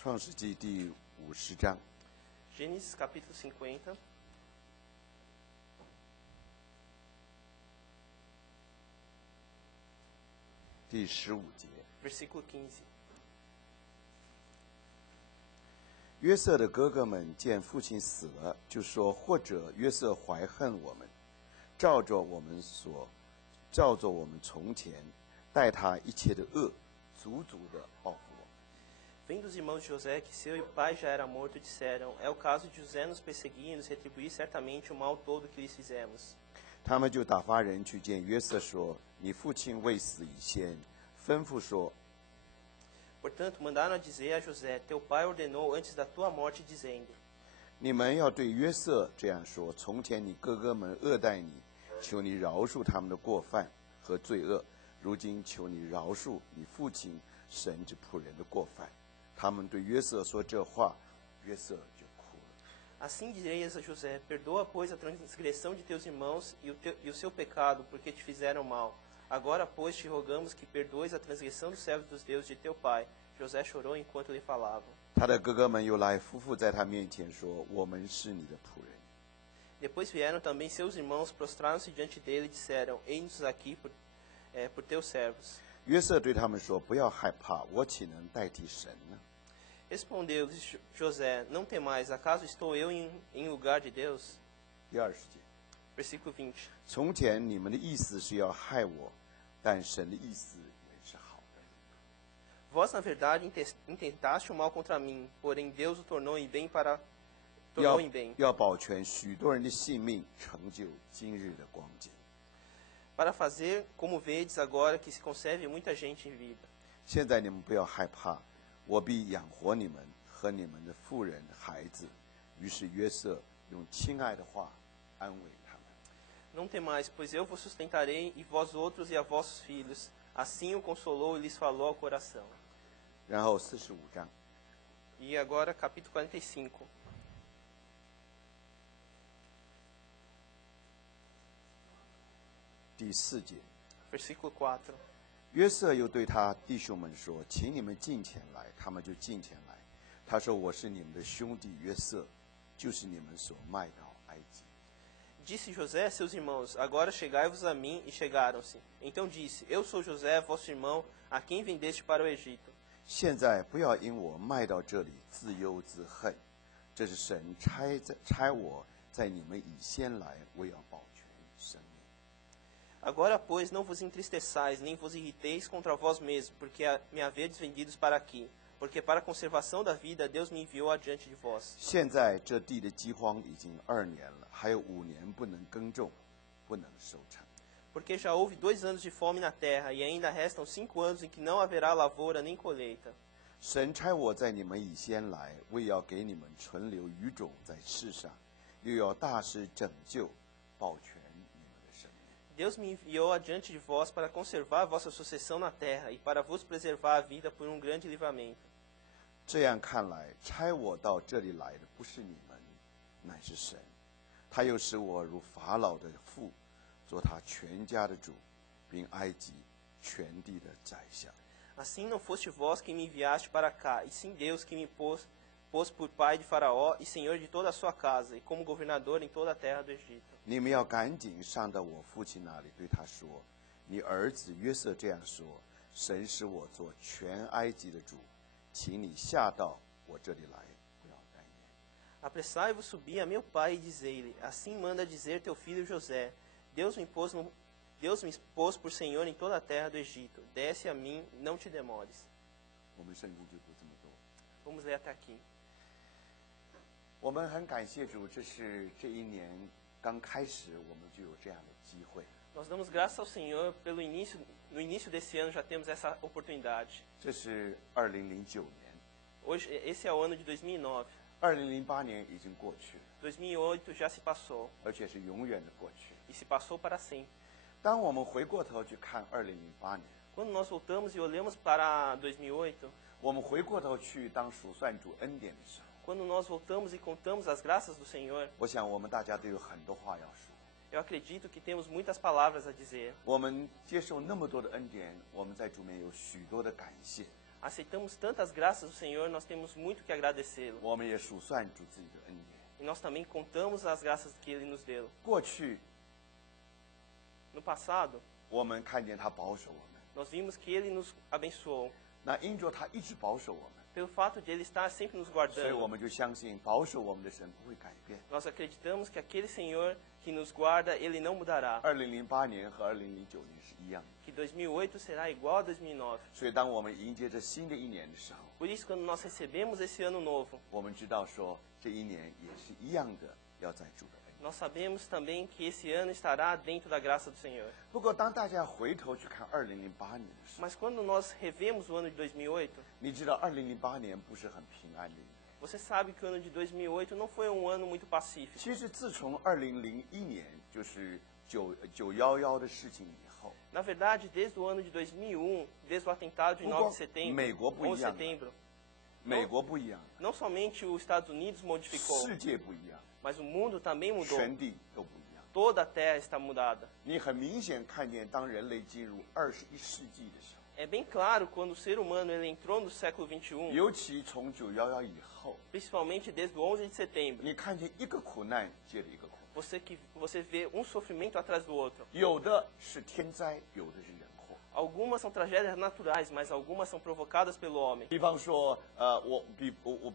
创世纪第50章， Gênesis capítulo 50, 第15节。 versículo 15. 约瑟的哥哥们见父亲死了，就说：或者约瑟怀恨我们，照着我们从前待他一切的恶，足足的报复我们。 Vendo os irmãos de José que seu pai já era morto, disseram: é o caso de José nos perseguir e nos retribuir certamente o mal todo que lhes fizemos. 他们就打发人去见约瑟，说：你父亲未死以前，吩咐说， Portanto, mandaram a dizer a José: teu pai ordenou antes da tua morte, dizendo: 你们要对约瑟这样说：从前你哥哥们恶待你，求你饶恕他们的过犯和罪恶，如今求你饶恕你父亲神之仆人的过犯。他们对约瑟说这话，约瑟就哭了。 Assim direis a José: perdoa, pois, a transgressão de teus irmãos e o seu pecado, porque te fizeram mal. Agora, pois, te rogamos que perdoes a transgressão dos servos dos deuses de teu pai. José chorou enquanto lhe falava. 他的哥哥们又来夫妇在他面前说：我们是你的仆人。 Depois vieram também seus irmãos, prostraram-se diante dele e disseram: eis-nos aqui por teus servos. 约瑟对他们说：不要害怕，我岂能代替神呢？ Respondeu-lhes José: não temais, acaso estou eu em lugar de Deus? 第20节。 Versículo 20. 从前你们的意思是要害我，但神的意思原是好的。 Vós, na verdade, intentaste o mal contra mim, porém Deus o tornou em bem tornou em bem, 要保全许多人的性命，成就今日的光景。 para fazer, como vedes agora, que se conserve muita gente em vida. 现在你们不要害怕，我必养活你们和你们的妇人孩子。于是约瑟用亲爱的话安慰他们。 Não temais, pois eu vos sustentarei, e vós outros e a vossos filhos. Assim o consolou e lhes falou ao coração. 然后45章， E agora, capítulo 45. 第4节， Versículo 4. 约瑟又对他弟兄们说：请你们近前来。他们就近前来。他说：我是你们的兄弟约瑟，就是你们所卖到埃及。 Disse José a seus irmãos: agora chegai-vos a mim, e chegaram-se. Então disse: eu sou José, vosso irmão, a quem vendeste para o Egito. 现在不要因我卖到这里自忧自恨，这是神差我在你们以先来，为要保全生命。 Agora, pois, não vos entristeçais, nem vos irriteis contra vós mesmos, porque me havedes vendidos para aqui. Porque para a conservação da vida, Deus me enviou adiante de vós. 现在这地的饥荒已经2年了，还有5年不能耕种，不能收成。 Porque já houve 2 anos de fome na terra, e ainda restam 5 anos em que não haverá lavoura nem colheita. 神差我在你们以先来，为要给你们存留余种在世上，又要大施拯救，保全你们的生命。 Deus me enviou adiante de vós para conservar a vossa sucessão na terra, e para vos preservar a vida por um grande livramento. 这样看来，差我到这里来的不是你们，乃是神。他又使我如法老的父，做他全家的主，并埃及全地的宰相。 Assim não foste vós quem me enviaste para cá, e sim Deus que me pôs por pai de Faraó e senhor de toda a sua casa, e como governador em toda a terra do Egito. 你们要赶紧上到我父亲那里，对他说：你儿子约瑟这样说，神使我做全埃及的主，请你下到我这里来，不要单言。 Apressai-vos subir a meu pai e dizei-lhe: assim manda dizer teu filho José: Deus me pôs por senhor em toda a terra do Egito. Desce a mim, não te demores. 我们圣经就读这么多。 Vamos ler até aqui. 我们很感谢主，这是这一年刚开始，我们就有这样的机会。 Nós damos graças ao Senhor no início desse ano já temos essa oportunidade. 这是2009年 Hoje, esse é o ano de 2009. ，2008年已经过去了， 2008 já se passou, 而且是永远的过去。 e se passou para sempre. 当我们回过头去看2008年， Quando nós voltamos e olhamos para 2008, 我们回过头去当数算主恩典的时候， quando nós voltamos e contamos as graças do Senhor, 我想我们大家都有很多话要说。 eu acredito que temos muitas palavras a dizer. 我们接受那么多的恩典，我们在主面有许多的感谢， aceitamos tantas graças do Senhor, nós temos muito que agradecê-lo. 我们也数算主自己的恩典。 E nós também contamos as graças que Ele nos deu. 过去 No passado, 我们看见他保守我们， nós vimos que Ele nos abençoou. 那因着他一直保守我们， Pelo fato de Ele estar sempre nos 所以我 guardando, 们就相信保守我们的神不会改变。 nós acreditamos que aquele Senhor que nos guarda, Ele não mudará. 2008年和2009年是一样的， Que 2008 será igual a 2009. 所以当我们迎接着新的一年的时候， Por isso, quando nós recebemos esse ano novo, 我们知道说这一年也是一样的要在主的恩。 nós sabemos também que esse ano estará dentro da graça do Senhor. 不过当大家回头去看2008年的时候， Mas quando nós revemos o ano de 2008, 你知道2008年不是很平安的一年。 você sabe que o ano de 2008 não foi um ano muito pacífico. 其实自从2001年就是911的事情以后， Na verdade, desde o ano de 2001, desde o atentado de 9 de setembro, 美国不 11 de 一样的， setembro, 美国不一样， não somente os Estados Unidos modificou, 世界不一样， mas o mundo também mudou. 全地都不一样。 Toda a terra está mudada. 你很明显看见，当人类进入21世纪的时候， É bem claro quando o ser humano ele entrou no século 21, 尤其从911以后， principalmente desde o 11 de setembro, 你看见一个苦难接着一个苦难， você vê um sofrimento atrás do outro. 有的是天灾，有的是人祸。 Algumas são tragédias naturais, mas algumas são provocadas pelo homem. 比方说，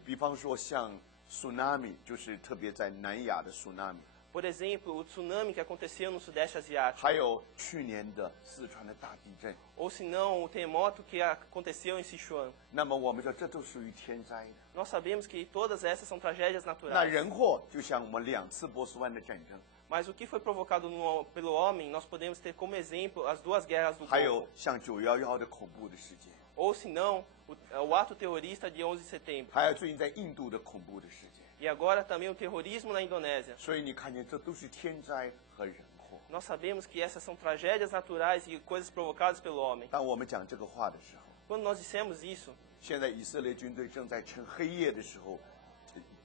比方说像 tsunami，就是特别在南亚的 tsunami， Por exemplo, o tsunami que aconteceu no Sudeste Asiático, 还有去年的四川的大地震。 ou se não, o terremoto que aconteceu em Sichuan. 那么我们说这都属于天灾的。 Nós sabemos que todas essas são tragédias 那 naturais. 人祸就像我们2次波斯湾的战争， Mas o que foi provocado pelo homem, nós podemos ter como exemplo as duas guerras do 还有 Golfo. 像911的恐怖的事件， Ou se não, o ato terrorista de 11 de setembro. 还有最近在印度的恐怖的事件。 E agora também o terrorismo na Indonésia. 所以你看见这都是天灾和人祸。 Nós sabemos que essas são tragédias naturais e coisas provocadas pelo homem. 当我们讲这个话的时候， Quando nós dissemos isso, 现在以色列军队正在趁黑夜的时候，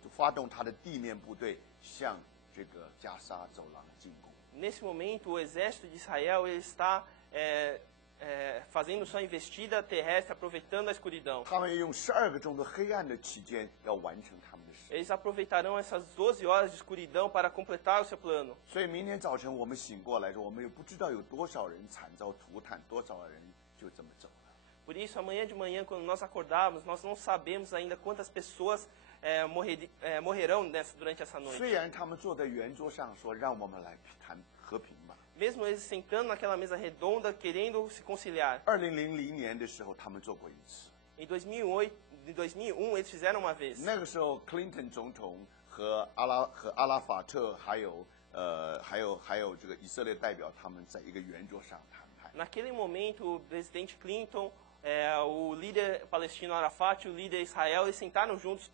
发动他的地面部队向这个加沙走廊进攻。 nesse momento, o exército de Israel ele está fazendo sua investida terrestre, aproveitando a escuridão. 他们要用12个钟的黑暗的期间，要完成他们的事。 Eles aproveitarão essas 12 horas de escuridão para completar o seu plano. 所以明天早晨我们醒过来说，我们也不知道有多少人惨遭涂炭，多少人就这么走了。 Por isso, amanhã de manhã, quando nós acordarmos, nós não sabemos ainda quantas pessoas morrerão durante essa noite. 虽然他们坐在圆桌上说让我们来谈和平吧， Mesmo eles sentando naquela mesa redonda, querendo se conciliar. 2000年的时候他们做过一次， Em 2001, eles fizeram uma vez. 那个时候 Clinton 总统和阿拉法特还有这个以色列代表，他们在一个圆桌上谈判。 Naquele momento, o presidente Clinton, o líder palestino Arafat e o líder Israel, eles sentaram juntos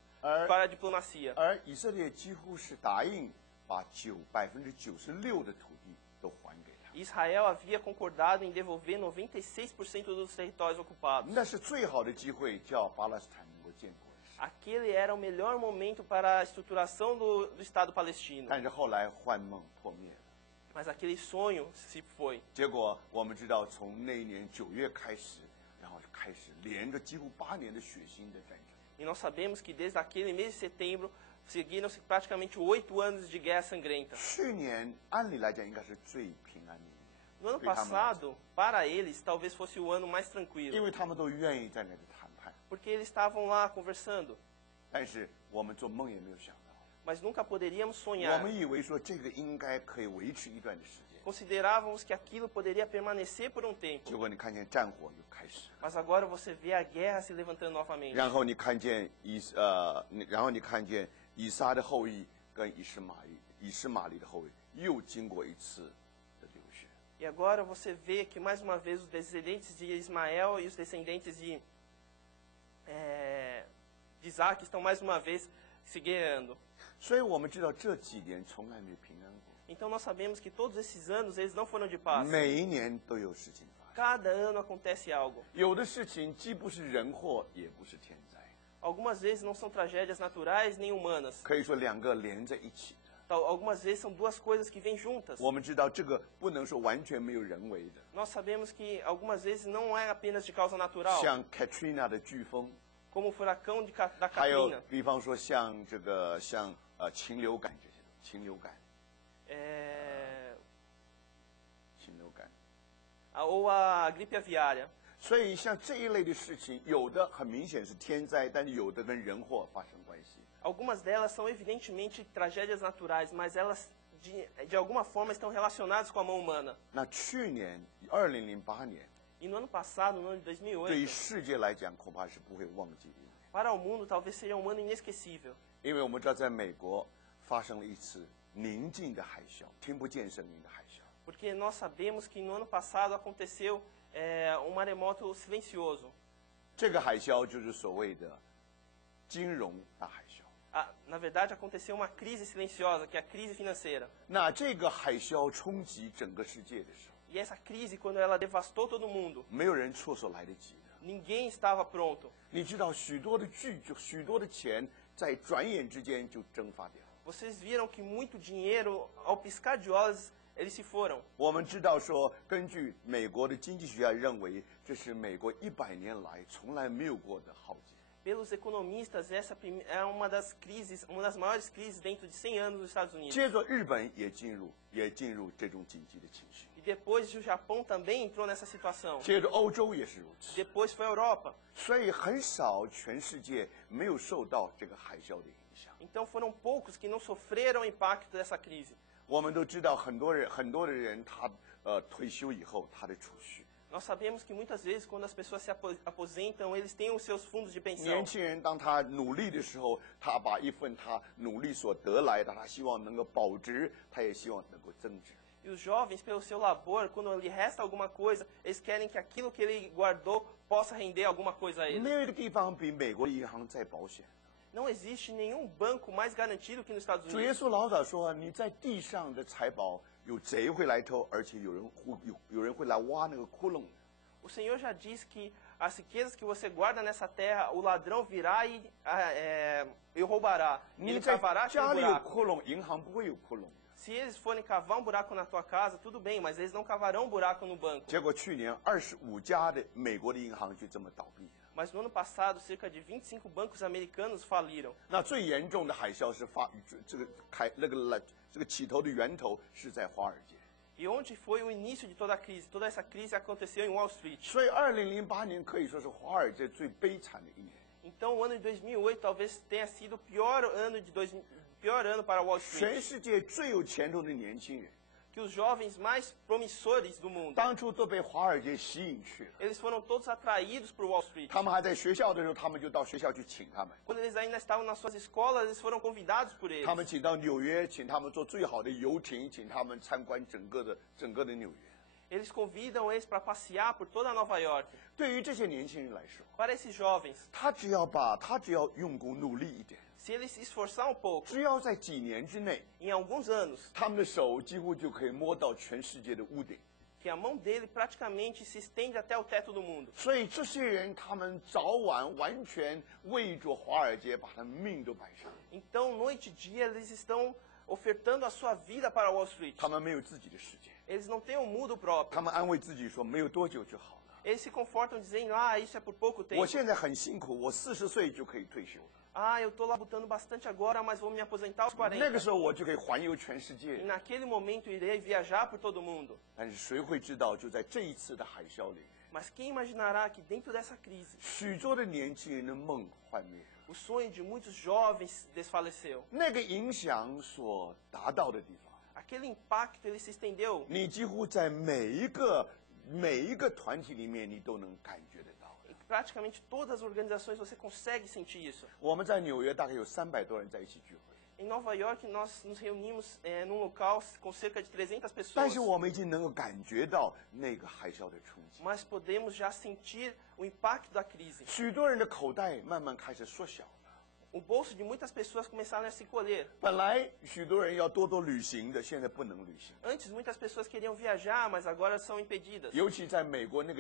para a diplomacia. 而以色列几乎是答应把96%的土地都还给他， Israel havia concordado em devolver 96% dos territórios ocupados. 那是最好的机会，叫巴勒斯坦能够建国的时候。 Aquele era o melhor momento para a estruturação do Estado palestino. 但是后来幻梦破灭了。 Mas aquele sonho se foi. 结果我们知道，从那一年9月开始，然后就开始连着几乎8年的血腥的战争。 E nós sabemos que desde aquele mês de setembro seguiram-se praticamente 8 anos de guerra sangrenta. 去年按理来讲应该是最平安的一年， No ano 对他们来讲， passado, para eles, talvez fosse o ano mais 因 tranquilo. 为他们都愿意在那里谈判。 Porque eles estavam lá conversando. 但是我们做梦也没有想到， Mas nunca poderíamos 我 sonhar. 们以为说这个应该可以维持一段的时间， Considerávamos que aquilo poderia permanecer por um 结 tempo. 果你看见战火又开始， Mas agora você vê a guerra se levantando novamente. 然后你看见以撒的后裔跟以实玛利的后裔又经过一次的流血。 E agora você vê que mais uma vez os descendentes de Ismael e os descendentes de Isaac estão mais uma vez se guerreando. 所以我们知道这几年从来没有平安过， Então nós sabemos que todos esses anos eles não foram de paz. 每一年都有事情发生。 Cada ano acontece algo. 有的事情既不是人祸，也不是天灾， Algumas vezes não são tragédias naturais nem humanas. 可以说两个连在一起的。Algumas vezes são duas coisas que vêm juntas. 我们知道这个不能说完全没有人为的， Nós sabemos que algumas vezes não é apenas de causa natural, 像 Katrina 的飓风， como o furacão da 还有 Katrina, 比方说像禽流感这些，禽流感， 禽流感。 ou a gripe aviária. 所以像这一类的事情，有的很明显是天灾，但是有的跟人祸发生关系。 Algumas delas são evidentemente tragédias naturais, mas elas de alguma forma estão relacionadas com a mão humana. 那去年2008年， E no ano passado, no ano de 对于 2008, 世界来讲，恐怕是不会忘记的， para o mundo talvez seja um ano inesquecível. 因为我们知道在美国发生了一次宁静的海啸，听不见声音的海啸。 Porque nós sabemos que no ano passado aconteceu maremoto silencioso. 这个海啸就是所谓的金融大海啸。 Na verdade, aconteceu uma crise silenciosa, que é a crise financeira. 那这个海啸冲击整个世界的时候， E essa crise, quando ela devastou todo mundo, 没有人措手来得及的。 ninguém estava pronto. 你知道许多的许多的钱在转眼之间就蒸发掉。 Vocês viram que muito dinheiro, ao piscar de olhos, eles se foram. 我们知道说，根据美国的经济学家认为，这是美国100年来从来没有过的浩劫。 Pelos economistas, essa é uma das crises, uma das maiores crises dentro de 100 anos dos Estados Unidos. 接着日本也进入这种紧急的情绪， E depois o Japão também entrou nessa situação. 接着欧洲也是如此， Depois foi a Europa. 所以很少全世界没有受到这个海啸的影响。 Então foram poucos que não sofreram o impacto dessa crise. 我们都知道很多的人他退休以后他的储蓄， Nós sabemos que muitas vezes quando as pessoas se aposentam, eles têm os seus fundos de pensão. 年轻人当他努力的时候，他把一份他努力所得来的，他希望能够保值，他也希望能够增值。 E os jovens, pelo seu labor, quando lhe resta alguma coisa, eles querem que aquilo que ele guardou possa render alguma coisa a ele. 没有一个地方比美国的银行再保险。 Não existe nenhum banco mais garantido que nos Estados 主耶 Unidos. 稣老早说：“你在地上的财宝，有贼会来偷，而且有人会来挖那个窟窿。” O Senhor já diz que as riquezas que você guarda nessa terra, o ladrão virá e roubará. 你 Ele 在 cavará 家 seu 里有 buraco. 窟窿，银行不会有窟窿的。 Se eles forem cavar um buraco na tua casa, tudo bem, mas eles não cavarão um buraco no banco. 结果去年25家的美国的银行就这么倒闭了。 Mas no ano passado, cerca de 25 bancos americanos faliram. 那最严重的海啸是这个起头的源头是在华尔街。 E onde foi o início de toda a crise? Toda essa crise aconteceu em Wall Street. 所以2008年可以说是华尔街最悲惨的一年。 Então, o ano de 2008 talvez tenha sido o pior ano para Wall 全 Street. 世界最有前途的年轻人， Que os jovens mais promissores do mundo, 当初都被华尔街吸引去了。 eles foram todos atraídos por Wall Street. 他们还在学校的时候，他们就到学校去请他们。 Quando eles ainda estavam nas suas escolas, eles foram convidados por eles. 他们请到纽约，请他们坐最好的游艇，请他们参观整个的纽约。 Eles convidam eles para passear por toda Nova York. 对于这些年轻人来说， Para esses jovens, 他只要用功努力一点， se eles se esforçar um pouco, 只要在几年之内， em alguns anos, 他们的手几乎就可以摸到全世界的屋顶。 que a mão dele praticamente se estende até o teto do mundo. 所以这些人，他们早晚完全为着华尔街，把他们命都摆上。 Então, noite e dia, eles estão ofertando a sua vida para Wall Street. 他们没有自己的时间， Eles não têm um mundo próprio. 他们安慰自己说没有多久就好了。 Eles se confortam dizendo, isso é por pouco 我 tempo. 现在很辛苦，我40岁就可以退休了。 Eu estou labutando bastante agora, mas vou me aposentar aos 那个 40. 时候我就可以环游全世 E 界。 naquele momento irei viajar por todo mundo. 但是谁会知道，就在这一次的海啸里， Mas quem imaginará que dentro dessa crise, 许多的年轻人的梦幻灭了。 o sonho de muitos jovens desfaleceu. 那个影响所达到的地方， Aquele impacto ele se estendeu. 你几乎在每一个团体里面，你都能感觉得到。 Em praticamente todas as organizações você consegue sentir isso. 我们在纽约大概有300多人在一起聚会， Em Nova York, nós nos reunimos num local com cerca de 300 pessoas. 但是我们已经能够感觉到那个海啸的冲击。 Mas podemos já sentir o impacto da crise. 许多人的口袋慢慢开始缩小了。 O bolso de muitas pessoas começaram a se encolher. 本来许多人要多旅行的，现在不能旅行。 Antes, muitas pessoas queriam viajar, mas agora são impedidas. 尤其在美国那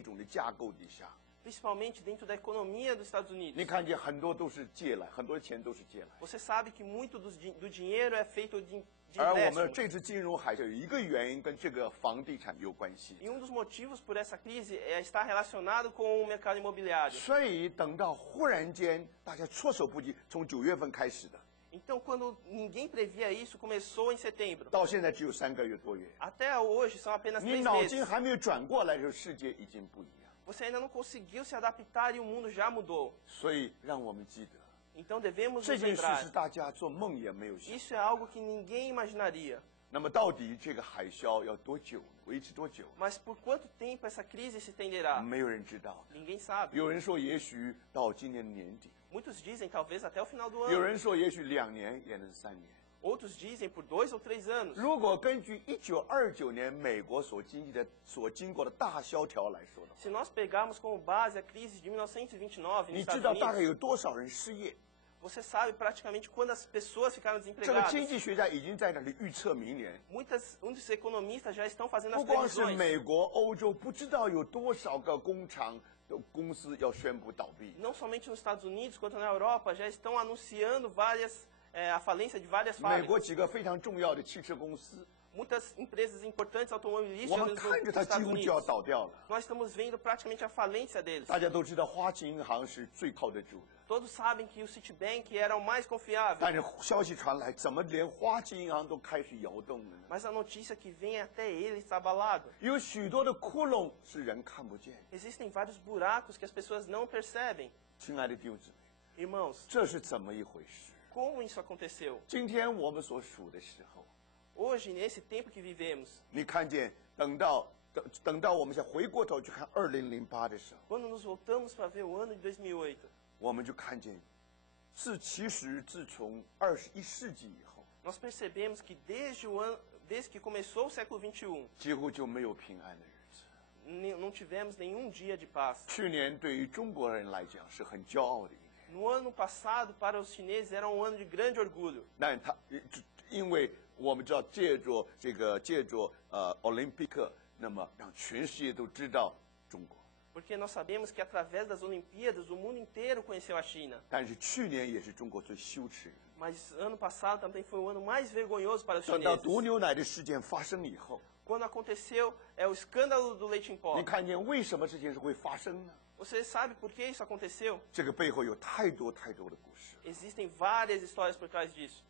种的架构底下， principalmente dentro da economia dos Estados 你 Unidos. 看见很多都是借来，很多钱都是借来。 Você sabe que muito do dinheiro é feito de 而我们 empréstimo. 这次金融海啸有一个原因跟这个房地产有关系， E dos motivos por essa crise está relacionado com o mercado imobiliário. 所以等到忽然间大家措手不及，从9月份开始的， Então, quando ninguém previa isso, começou em setembro. 到现在只有3个月多月。 Até hoje são apenas 你 3脑筋 meses. 还没有转过来的时候，世界已经不一样。 Você ainda não conseguiu se adaptar e o mundo já mudou. 所以让我们记得， Então devemos 这 nos 件事 lembrar. 是大家做梦也没有想。 Isso é algo que ninguém imaginaria. 那么到底这个海啸要多久，维持多久？ Mas por quanto tempo essa crise se estenderá? 没有人知道。 Ninguém sabe. 有人说也许到今年年底， Muitos dizem talvez até o final do 有 ano. 人说也许2年也能3年。 Outros dizem por 2 ou 3 anos. 如果根据1929年美国所经过的大萧条来说的话， Se nós pegarmos como base a crise de 1929 nos 你知 Estados 道大概 Unidos, 有多少人失业？ você sabe praticamente quantas pessoas ficaram 这个 desempregadas. 经济学家已经在那里预测明年。 Dos economistas já estão fazendo 不 as 光是 previsões. 美国、欧洲，不知道有多少个工厂的公司要宣布倒闭。 Não somente nos Estados Unidos, quanto na Europa, já estão anunciando a falência de várias 美国 fábricas. 几个非常重要的汽车公司， Muitas empresas importantes 我 automobilísticas 们 nos 看着它 Estados 几乎就要 Unidos. 倒掉了。 Nós estamos vendo praticamente a falência deles. 大家都知道，花旗银行是最靠得住的。 Todos sabem que o Citibank era o mais confiável. 但是消息传来，怎么连花旗银行都开始摇动了呢？ Mas a notícia que vem até ele está abalado. 有许多的窟窿是人看不见。 Existem vários buracos que as pessoas não percebem. 亲爱的弟兄姊妹， Irmãos, 这是怎么一回事？ como isso aconteceu? 今天我们所数的时候， Hoje, nesse tempo que vivemos, 你看见等到我们再回过头去看2008的时候， quando nos voltamos para ver o ano de 2008, 我们就看见，其实自从21世纪以后， nós percebemos que desde que começou o século XXI, 几乎就没有平安的日子。 não tivemos nenhum dia de paz. 去年对于中国人来讲是很骄傲的一年， No ano passado, para os chineses, era um ano de grande orgulho. 但因为我们知道借着奥林匹克，那么让全世界都知道中国。 Porque nós sabemos que através das Olimpíadas, o mundo inteiro conheceu a China. 但是去年也是中国最羞耻。 Mas ano passado também foi o ano mais vergonhoso para os 等到 chineses. 毒牛奶的事件发生以后， Quando aconteceu o escândalo do leite em 你 pó. 看见为什么这件事会发生呢？ Você sabe por que isso aconteceu? 这个背后有太多太多的故事。 Existem várias histórias por trás disso.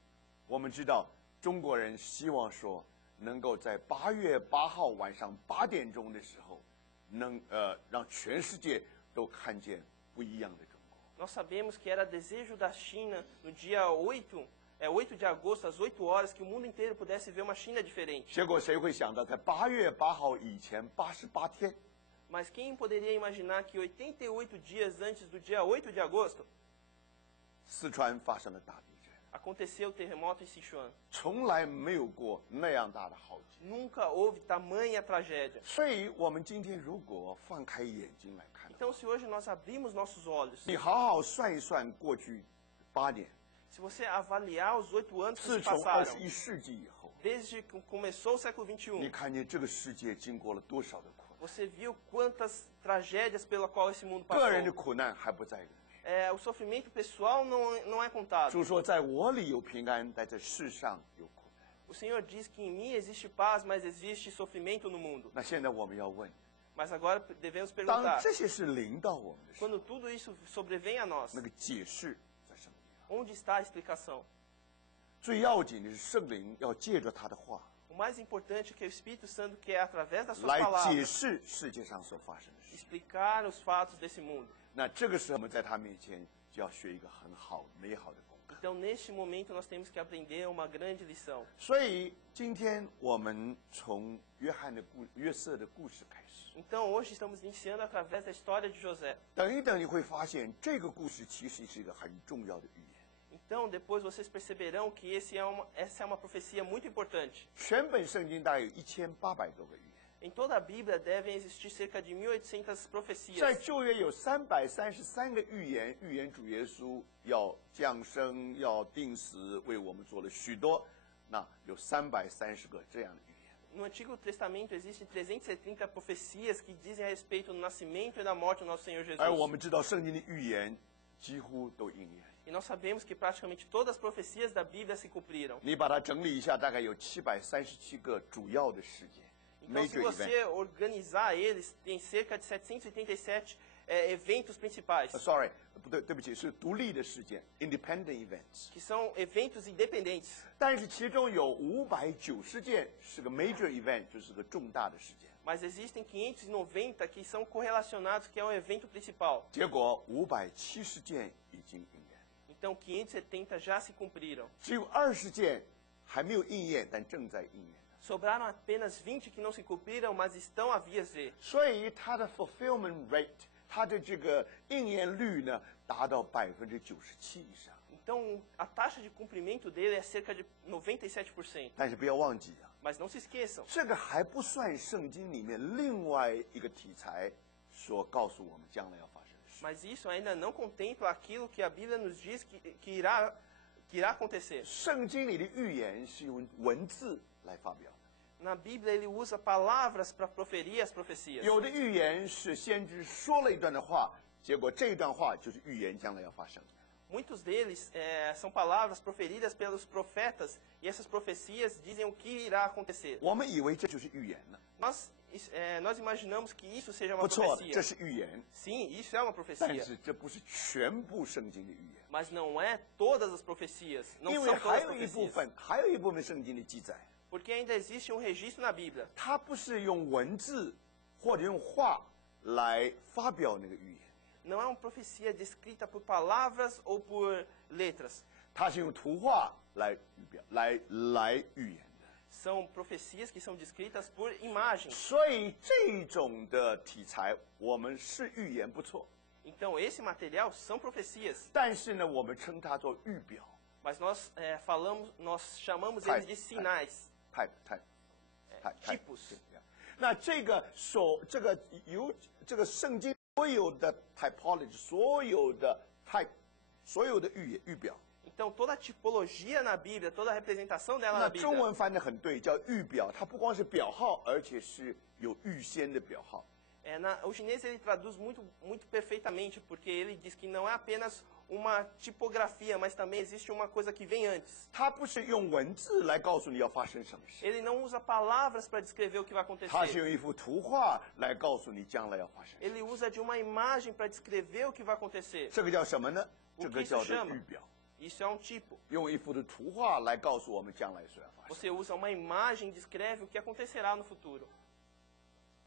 我们知道中国人希望说，能够在8月8号晚上8点钟的时候，让全世界都看见不一样的中国。 Nós sabemos que era desejo da China no dia 8 de agosto, às 8 horas, que o mundo inteiro pudesse ver uma China diferente. 结果谁会想到，在8月8号以前88天， Mas quem poderia imaginar que 88 dias antes do dia 8 de agosto, 四川发生了大地震， aconteceu o terremoto em Sichuan? 从来没有过那样大的浩劫。 Nunca houve tamanha tragédia. 所以，我们今天如果放开眼睛来看， Então, se hoje nós abrirmos nossos olhos, 你好好算一算过去8年， se você avaliar os 8 anos que 自 se 从 passaram, 21世纪以后， desde que começou o século 你 XXI, 看见这个世界经过了多少的苦难， você viu quantas tragédias pela qual esse mundo 个人的 passou. 苦难还不在里面。 O sofrimento pessoal não é contado. 主说，在我里有平安，在这世上有苦难。 O Senhor diz que em mim existe paz, mas existe sofrimento no mundo. 那现在我们要问， Mas agora devemos 当 perguntar, 这些事临到我们的时候， quando tudo isso sobrevém a nós, 那个解释在什么地方？ onde está a explicação? 最要紧的是圣灵要借着他的话 O mais importante é que o Espírito Santo quer, através das suas 来解 palavras, 释世界上所发生的事。 explicar os fatos desse mundo. 那这个时候我们在他面前就要学一个很好美好的功课。 Então, neste momento, nós temos que aprender uma grande lição. 所以今天我们从约瑟的故事开始， Então, hoje estamos iniciando através da história de José. 等一等你会发现，这个故事其实是一个很重要的预言。 Então, depois vocês perceberão que essa é uma profecia muito importante. 全本圣经大概有1800多个预言， Em toda a Bíblia devem existir cerca de 1800在 profecias. 旧约有333个预言，预言主耶稣要降生、要定死，为我们做了许多。那有330个这样的预言。No Antigo Testamento existem 330 profecias que dizem a respeito do nascimento e da morte do nosso Senhor Jesus. 而我们知道圣经的预言几乎都应验。 E nós sabemos que praticamente todas as profecias da Bíblia se cumpriram. 你把它整理一下，大概有737个主要的事件 Então, se ，major event。 você organizar eles, tem cerca de 787 eventos principais, Sorry， 不对，对不起，是独立的事件 （independent events）。 que são eventos independentes. 但是其中有590件是个 major event， 就是个重大的事件。 Mas existem 590 que são correlacionados, que é o evento principal. 结果570件已经应验， Então, 570 já se cumpriram. 只有20件还没有应验，但正在应验。 Sobraram apenas 20 que não se cumpriram, mas estão a vias de. 所以它的 fulfillment rate， 它的这个应验率呢，达到97%以上。 Então, a taxa de cumprimento dele é cerca de 97%. 但是不要忘记啊， Mas não se esqueçam, 这个还不算圣经里面另外一个题材所告诉我们将来要发生的事。 mas isso ainda não contempla aquilo que a Bíblia nos diz que irá acontecer. 圣经里的预言是用文字来发表的， Na Bíblia, ele usa palavras para proferir as profecias. 有的预言是先知说了一段的话，结果这段话就是预言将来要发生的。 Muitos deles são palavras proferidas pelos profetas, e essas profecias dizem o que irá acontecer. 我们以为这就是预言了， Nós imaginamos que isso seja uma 不错的， profecia. 这是预言， Sim, isso é uma 但 profecia. 是这不是全部圣经的预言， Mas não é todas as profecias. Não 因为 são 还 todas 有 as 一部 profecias. 分，还有一部分圣经的记载， Porque ainda existe um registro na Bíblia. 它不是用文字或者用话来发表那个预言， Não é uma profecia descrita por palavras ou por letras. 它是用图画来预表来预言的。 São profecias que são descritas por imagens. 所以这种的题材，我们是预言不错， Então, esse material são profecias. 但是呢，我们称它做预表 Mas nós chamamos Type, eles de sinais. type。 tipos 那这个由这个圣经所有的 typology， 所有的 type， 所有的预表， Então, toda a tipologia na Bíblia, toda a representação dela 那 na 中 Bíblia, 文翻得很对，叫预表。它不光是表号，而且是有预先的表号。 o chinês ele traduz muito perfeitamente, porque ele diz que não é apenas uma tipografia, mas também existe uma coisa que vem antes. 它不是用文字来告诉你要发生什么事， Ele não usa palavras para descrever o que vai 它是 acontecer. 用一幅图画来告诉你将来要发生什么。 Ele usa de uma imagem para descrever o que vai acontecer. 这个叫什么呢？ O 这 que 个 isso 叫做 chama? 预表， Isso é um tipo. 用一幅的图画来告诉我们将来所要发生。 Você usa uma imagem e descreve o que acontecerá no futuro.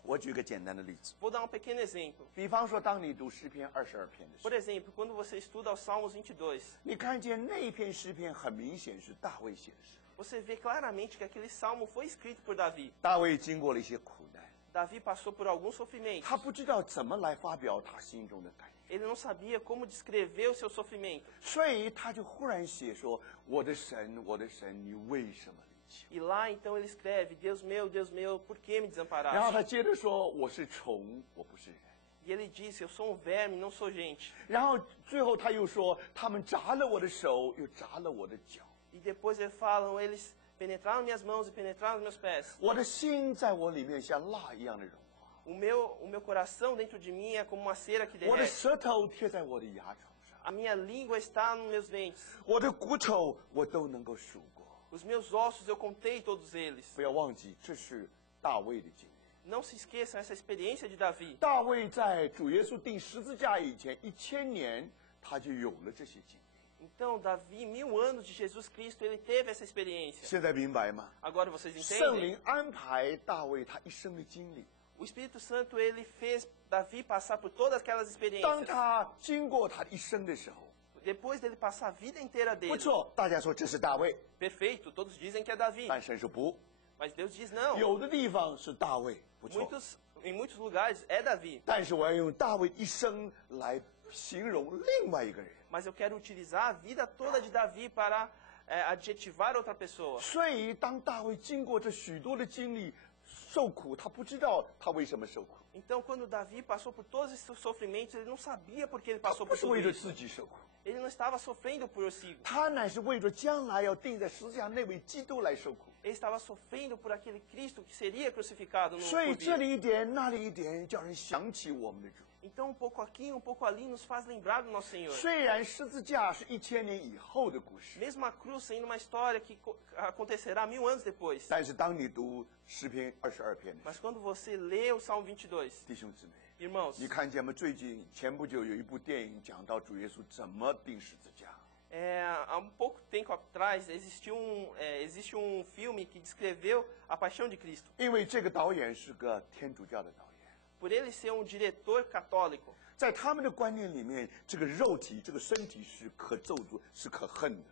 我举个简单的例子， Vou dar um pequeno exemplo. 比方说，当你读诗篇22篇的时 Por 候， exemplo, quando você estuda os Salmos 22, 你看见那一篇诗篇很明显是大卫写的诗。 você vê claramente que aquele salmo foi escrito por Davi. 大卫经过了一些苦难， Davi passou por alguns sofrimentos. 他不知道怎么来发表他心中的感言， Ele não sabia como descrever o seu sofrimento. 所以他就忽然写说：“我的神，我的神，你为什么离弃我？” E lá então ele escreve: Deus meu, por que me 然后他 desamparaste? 接着说：“我是虫，我不是人。” E ele disse: Eu sou um verme, não sou gente. 然后最后他又说：“他们扎了我的手，又扎了我的脚。 E depois ele fala: Eles penetraram minhas mãos e penetraram meus pés. 我的心在我里面像蜡一样的融化， O meu coração dentro de mim é como uma cera que 我的 derrete. 舌头贴在我的牙床上， A minha língua está nos meus dentes. 我的骨头我都能够数过。” Os meus ossos eu contei todos eles. 不要忘记，这是大卫的经历。 Não se esqueçam essa experiência de Davi. 大卫在主耶稣钉十字架以前1000年，他就有了这些经历。 Então, Davi, 1000 anos de Jesus Cristo, ele teve essa experiência. 现在明白吗？ Agora vocês 圣 entendem? 灵安排大卫他一生的经历。 O Espírito Santo, ele fez Davi passar por todas aquelas 当 experiências. 他经过他一生的时候， Depois dele passar a vida inteira 不 dele. 错，大家说这是大卫， Perfeito, todos dizem que é Davi. 但神说不， Mas Deus diz não. 有的地方是大卫，不错。 Em muitos lugares é Davi. 但是我要用大卫一生来形容另外一个人。 Mas eu quero utilizar a vida toda de Davi para adjetivar outra pessoa. 所以当大卫经过这许多的经历，受苦，他不知道他为什么受苦。Então, quando Davi passou por todos esses sofrimentos, ele não sabia por que ele 他 passou 不 por 是 tudo 为了 isso. 自己受苦， Ele não estava sofrendo por si. 他乃是为着将来要钉在十字架那位基督来受苦。 Ele estava sofrendo por aquele Cristo que seria crucificado no 所以 por 这 vir. 里一点那里一点，叫人想起我们的主。 Então, um pouco aqui, um pouco ali, nos faz lembrar do nosso Senhor. 虽然十字架是1000年以后的故事， Mesmo a cruz sendo uma história que acontecerá 1000 anos depois. 但是当你读诗篇22篇的时 Mas quando você lê o Salmo 22, 候，弟兄姊妹， irmãos, 你看见吗？最近前不久有一部电影讲到主耶稣怎么钉十字架。 há um pouco tempo atrás existe um filme que descreveu a paixão de Cristo. 因为这个导演是个天主教的导演， Por ele ser um diretor católico, 在他们的观念里面，这个肉体、这个身体是可咒诅、是可恨的。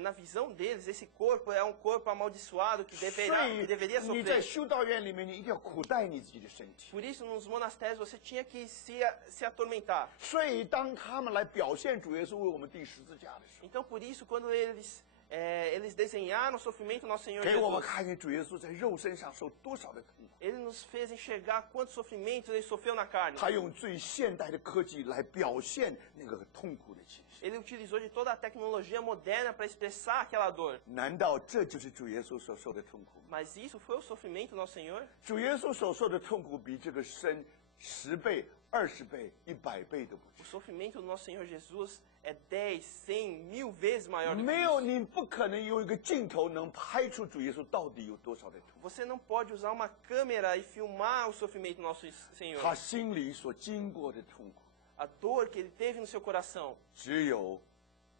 na visão deles, esse corpo é um corpo amaldiçoado que 所 deveria 以你在 sofrer. 修道院里面，你一定要苦待你自己的身体。 Por isso, nos monastérios, você tinha que se atormentar. 所以当他们来表现主耶稣为我们钉十字架的时候， Então, por isso, quando eles desenharam o sofrimento do nosso Senhor 给我们 Jesus, 看见主耶稣在肉身上受多少的痛苦。 ele nos fez enxergar quantos sofrimentos ele sofreu na carne. 他用最现代的科技来表现那个痛苦的情绪。 Ele utilizou de toda a tecnologia moderna para expressar aquela dor. 难道这就是主耶稣所受的痛苦吗？ Mas isso foi o sofrimento do nosso Senhor? 主耶稣所受的痛苦比这个生10倍、20倍、100倍都不 O 止。 sofrimento do nosso Senhor Jesus é 10, 100, 1000 vezes maior do que 没有， isso. 你不可能有一个镜头能拍出主耶稣到底有多少的痛苦。 Você não pode usar uma câmera e filmar o sofrimento do nosso Senhor. 他心里所经过的痛苦， A dor que ele teve no seu coração. 只有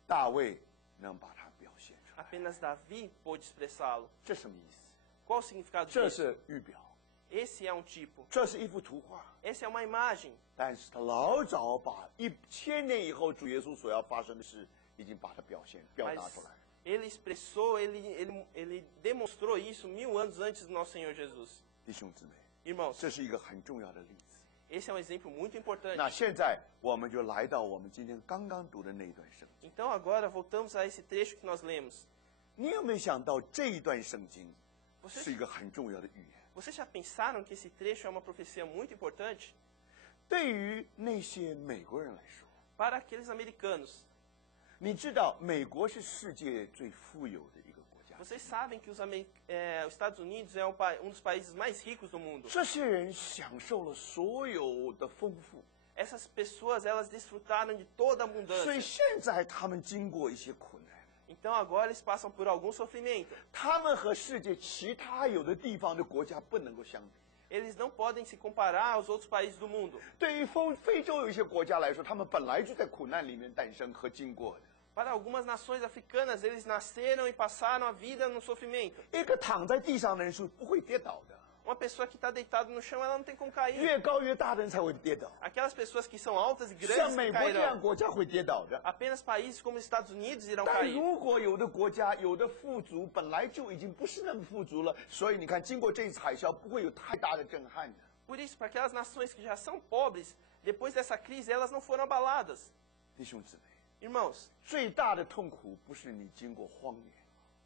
大卫能把它表现出来。 Apenas Davi pôde expressado. 这什么意思？ Qual o significado 这 disso? 是预表， Esse é um tipo. 这是一幅图画。 Essa é uma imagem. 但是他老早把1000年以后主耶稣所要发生的事，已经把它表达 Mas 出来。 ele expressou, ele demonstrou isso 1000 anos antes do nosso Senhor Jesus. 弟兄姊妹， Irmãos, 这是一个很重要的例子。 esse é um exemplo muito importante. 那现在我们就来到我们今天刚刚读的那一段圣经。 Então agora voltamos a esse trecho que nós lemos. 你有没有想到这一段圣经 Você, 是一个很重要的预言？ vocês já pensaram que esse trecho é uma profecia muito importante? 对于那些美国人来说， Para aqueles americanos, 你知道美国是世界最富有的一个国家， vocês sabem que os Estados Unidos é um dos países mais ricos do mundo. 这些人享受了所有的丰富， Essas pessoas, elas desfrutaram de toda a 所以 abundância. 现在他们经过一些苦难。 Então agora eles passam por algum sofrimento. 他们和世界其他有的地方的国家不能够相比。 Eles não podem se comparar aos outros países do mundo. 对于非洲有一些国家来说，他们本来就在苦难里面诞生和经过的。 Para algumas nações africanas, eles nasceram e passaram a vida no sofrimento. 一个躺在地上的人是不会跌倒的， Uma pessoa que está deitada no chão, ela não tem como cair. 越高越大的人才会跌倒。 Aquelas pessoas que são altas e 像 grandes 美 que 国这样 cairão. 国家会跌倒的。 Apenas países como os Estados Unidos irão 但 cair. 如果有的国家有的富足本来就已经不是那么富足了，所以你看，经过这一次海啸不会有太大的震撼的。 Por isso, para aquelas nações que já são pobres, depois dessa crise, elas não foram abaladas. 弟兄姊妹， Irmãos, 最大的痛苦不是你经过荒年，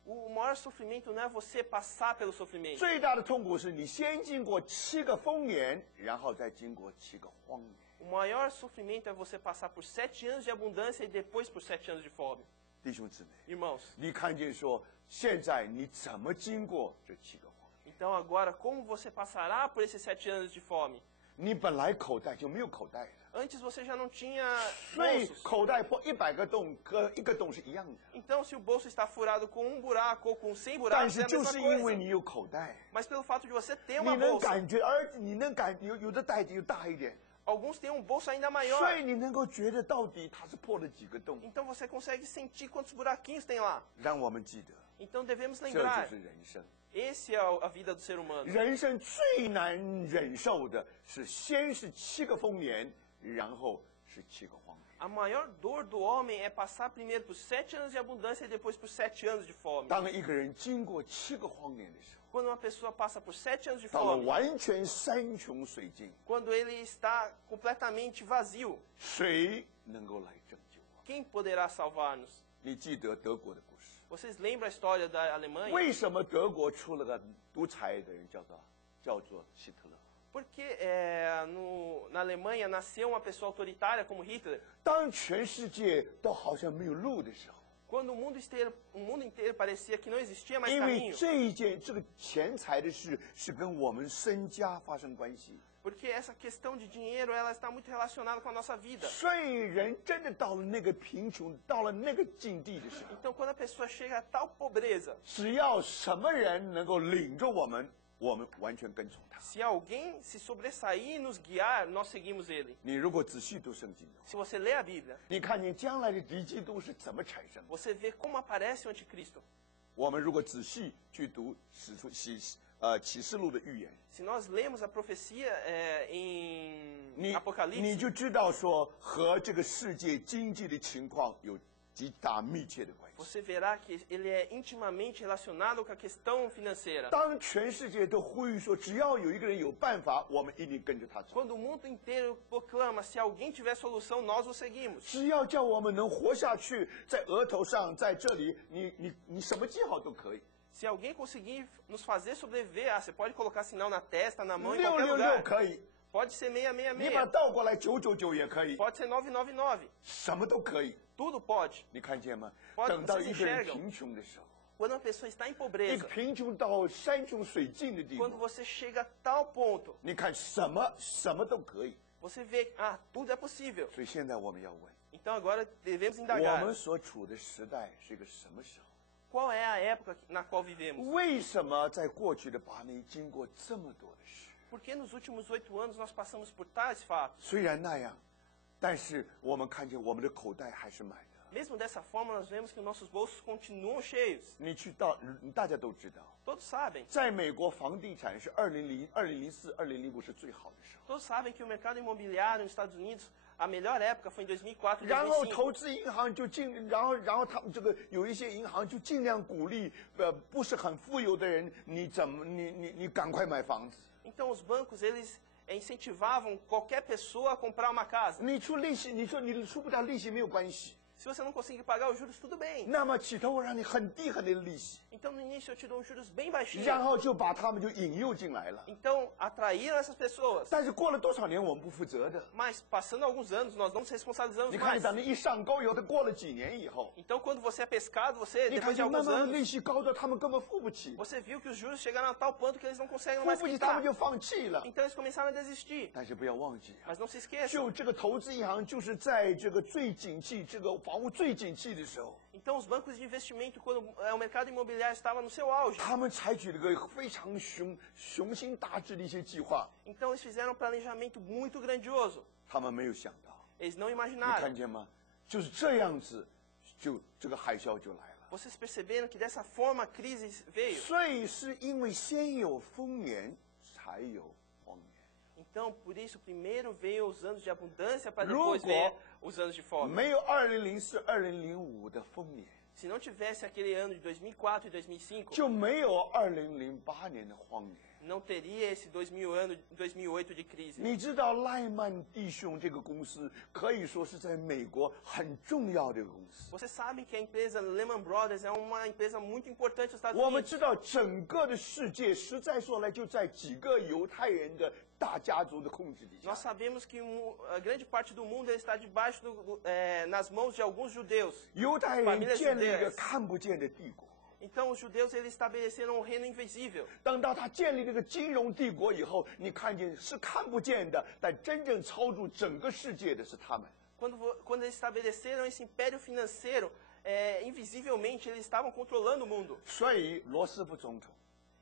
o maior sofrimento não é você passar pelo sofrimento. 最大的痛苦是你先经过7个丰年，然后再经过7个荒年。 O maior sofrimento é você passar por 7 anos de abundância e depois por 7 anos de fome. 弟兄姊妹， Irmãos, 你看见说，现在你怎么经过这7个荒年？ então agora, como você passará por esses 7 anos de fome? 你本来口袋就没有口袋的， Antes você já não tinha 所以 bolsos. 口袋破100个洞和1个洞是一样的。 Então, se o bolso está furado com um buraco ou com 100但 buracos, 是 é a 就 mesma 是因为 coisa. 你有口袋， Mas pelo fato de você ter 你 uma 能 bolsa, 感觉，你能有的袋子又大一点， alguns têm um bolso ainda 所 maior. 以你能够觉得到底它是破了几个洞。 Então você consegue sentir quantos buraquinhos tem lá. 让我们记得， Então devemos 这 lembrar, 就是人生。 esse é a vida do ser humano. 人生最难忍受的是，先是7个丰年，然后是7个荒年。 A maior dor do homem é passar primeiro por 7 anos de abundância e depois por 7 anos de fome. 当一个人经过7个荒年的时候， Quando uma pessoa passa por 7 anos de 到了 fome, 完全山穷水尽， quando ele está completamente vazio, 谁能够来拯救我？ quem poderá salvar-nos? 你记得德国的故事？ Vocês lembram a história da Alemanha? 为什么德国出了个独裁的人，叫做希特勒？ Porque na Alemanha nasceu uma pessoa autoritária como Hitler. 当全世界都好像没有路的时候， Quando o mundo inteiro parecia que não existia mais 因为 caminho. 这个钱财的事是跟我们身家发生关系， Porque essa questão de dinheiro, ela está muito relacionada com a nossa vida. 所以人真的到了那个贫穷，到了那个境地的时候， Então, quando a pessoa chega a tal pobreza, 只要什么人能够领着我们，我们完全跟从他。 se alguém se sobressair e nos guiar, nós seguimos ele. 你如果仔细读圣经的话， Se você lê a Bíblia, 你看见将来的敌基督是怎么产生的。 você vê como aparece o anticristo. 我们如果仔细去读启示录的预言， Se nós lemos a profecia em 你 Apocalipse, 就知道说和这个世界经济的情况有极大密切的关系。 você verá que ele é intimamente relacionado com a questão financeira. 当全世界都呼吁说，只要有一个人有办法，我们一定跟着他走。 Quando o mundo inteiro proclama, se alguém tiver solução, nós o seguimos. 只要叫我们能活下去，在额头上，在这里，你什么记号都可以。 Se alguém conseguir nos fazer sobreviver, você pode colocar sinal na testa, na mão, em 666 qualquer lugar. 可以， Pode ser 你把它 666, 倒过来999也可以， pode ser 999. 什么都可以。 Tudo pode. 你看见吗？ Pode- 等到 vocês 一个人 enxergam? 贫穷的时候， Quando uma pessoa está em 一 pobreza, 个贫穷到山穷水尽的地 quando 步， você chega a tal ponto, 你看什么都可以。 você vê, tudo é possível. 所以现在我们要问， Então agora devemos 我 indagar. 们所处的时代是一个什么时候？ Qual é a época na qual vivemos? 为什么在过去的8年经过这么多的事？ Por que nos últimos 8 anos nós passamos por tais fatos? 虽然那样，但是我们看见我们的口袋还是满的。 Mesmo dessa forma, nós vemos que nossos bolsos continuam cheios. 你去到，大家都知道， Todos sabem. 在美国房地产是2004、2005是最好的时候。 Todos sabem que o mercado imobiliário nos Estados Unidos, a melhor época foi em 2004 e 然后 2005. 投资银行就然后他们这个有一些银行就尽量鼓励，不是很富有的人，你赶快买房子。 Então os bancos, eles incentivavam qualquer pessoa a comprar uma casa. 你出利息，你说你出不了利息没有关系， Se você não conseguir pagar os juros, tudo bem. 那么起头我让你很低的利息， Então no início eu te dou uns juros bem baixinhos. 然后就把他们就引诱进来了。 Então atraíram essas pessoas. 但是过了多少年我们不负责的。 Mas passando alguns anos, nós não nos responsabilizamos 你看， mais. 等你一上钩以后，他过了几年以后， Então quando você é pescado, você 你看 depois de 见慢 alguns 慢的 anos, 利息高到他们根本付不起， você viu que os juros chegaram a tal ponto que eles não conseguem 付 mais 不起他 quitar. 们就放弃了。 Então eles começaram a desistir. 但是不要忘记啊， Mas não se esqueçam. 就这个投资银行就是在这个最景气、这个房屋最景气的时候， Então os bancos de investimento, quando o mercado imobiliário estava no seu auge, 他们采取了个非常雄心大志的一些计划， então eles fizeram um planejamento muito grandioso. 他们没有想到， Eles não 你 imaginaram. 看见吗？就是这样子，就这个海啸就来了。 Vocês perceberam que dessa forma a crise veio? 所以是因为先有丰年，才有荒年。 Então, por isso, primeiro veio os anos de abundância para 如 depois ver 果 os anos de fome. 没有2004、2005的丰年， Se não tivesse aquele ano de 2004 e 2005, 就没有2008年的荒年。 não teria esse 2008 de crise. 你知道赖曼弟兄这个公司可以说是在美国很重要的公司。 Você sabe que a empresa Lehman Brothers é uma empresa muito importante nos Estados 我们 Unidos. 知道整个的世界实在说来就在几个犹太人的大家族的控制底下 Nós。sabemos que a grande parte do mundo está debaixo nas mãos de alguns judeus. 犹太人建立一个看不见的帝国。 Então os judeus eles estabeleceram um reino invisível. 等到他建立这个金融帝国以后，你看见是看不见的，但真正操纵整个世界的是他们。 Quando eles estabeleceram esse império financeiro, invisivelmente eles estavam controlando o mundo. 所以罗斯福总统，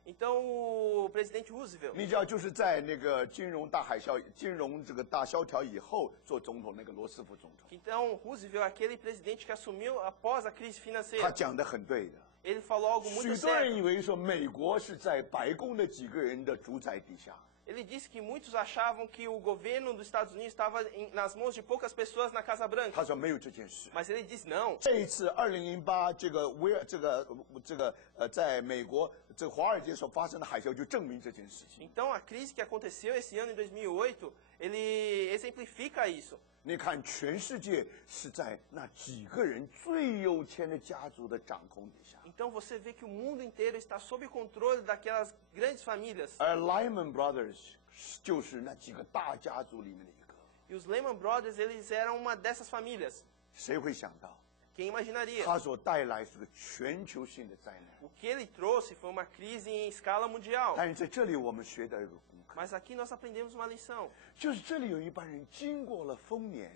Então o presidente Roosevelt, 你知道就是在那个金融大海啸、金融这个大萧条以后做总统那个罗斯福总统， então Roosevelt é aquele presidente que assumiu após a crise 他 financeira. 讲的很对的。 Ele falou algo muito 许多人 certo. 以为说美国是在白宫的几个人的主宰底下， Ele disse que muitos achavam que o governo dos Estados Unidos estava nas mãos de poucas pessoas na Casa Branca. 他说没有这件事。 Mas ele disse não. 这一次2008在美国这个华尔街所发生的海啸就证明这件事情。 Então a crise que aconteceu esse ano em 2008, ele exemplifica isso. 你看，全世界是在那几个人最有钱的家族的掌控底下。Então você vê que o mundo inteiro está sob o controle daquelas grandes famílias. 而 Lehman Brothers 就是那几个大家族里面的一个。 E os Lehman Brothers, eles eram uma dessas famílias. 谁会想到， Quem imaginaria? 它所带来是个全球性的灾难？ O que ele trouxe foi uma crise em escala mundial. 但是在这里我们学到一个功课， Mas aqui nós aprendemos uma lição. 就是这里有一班人经过了丰年，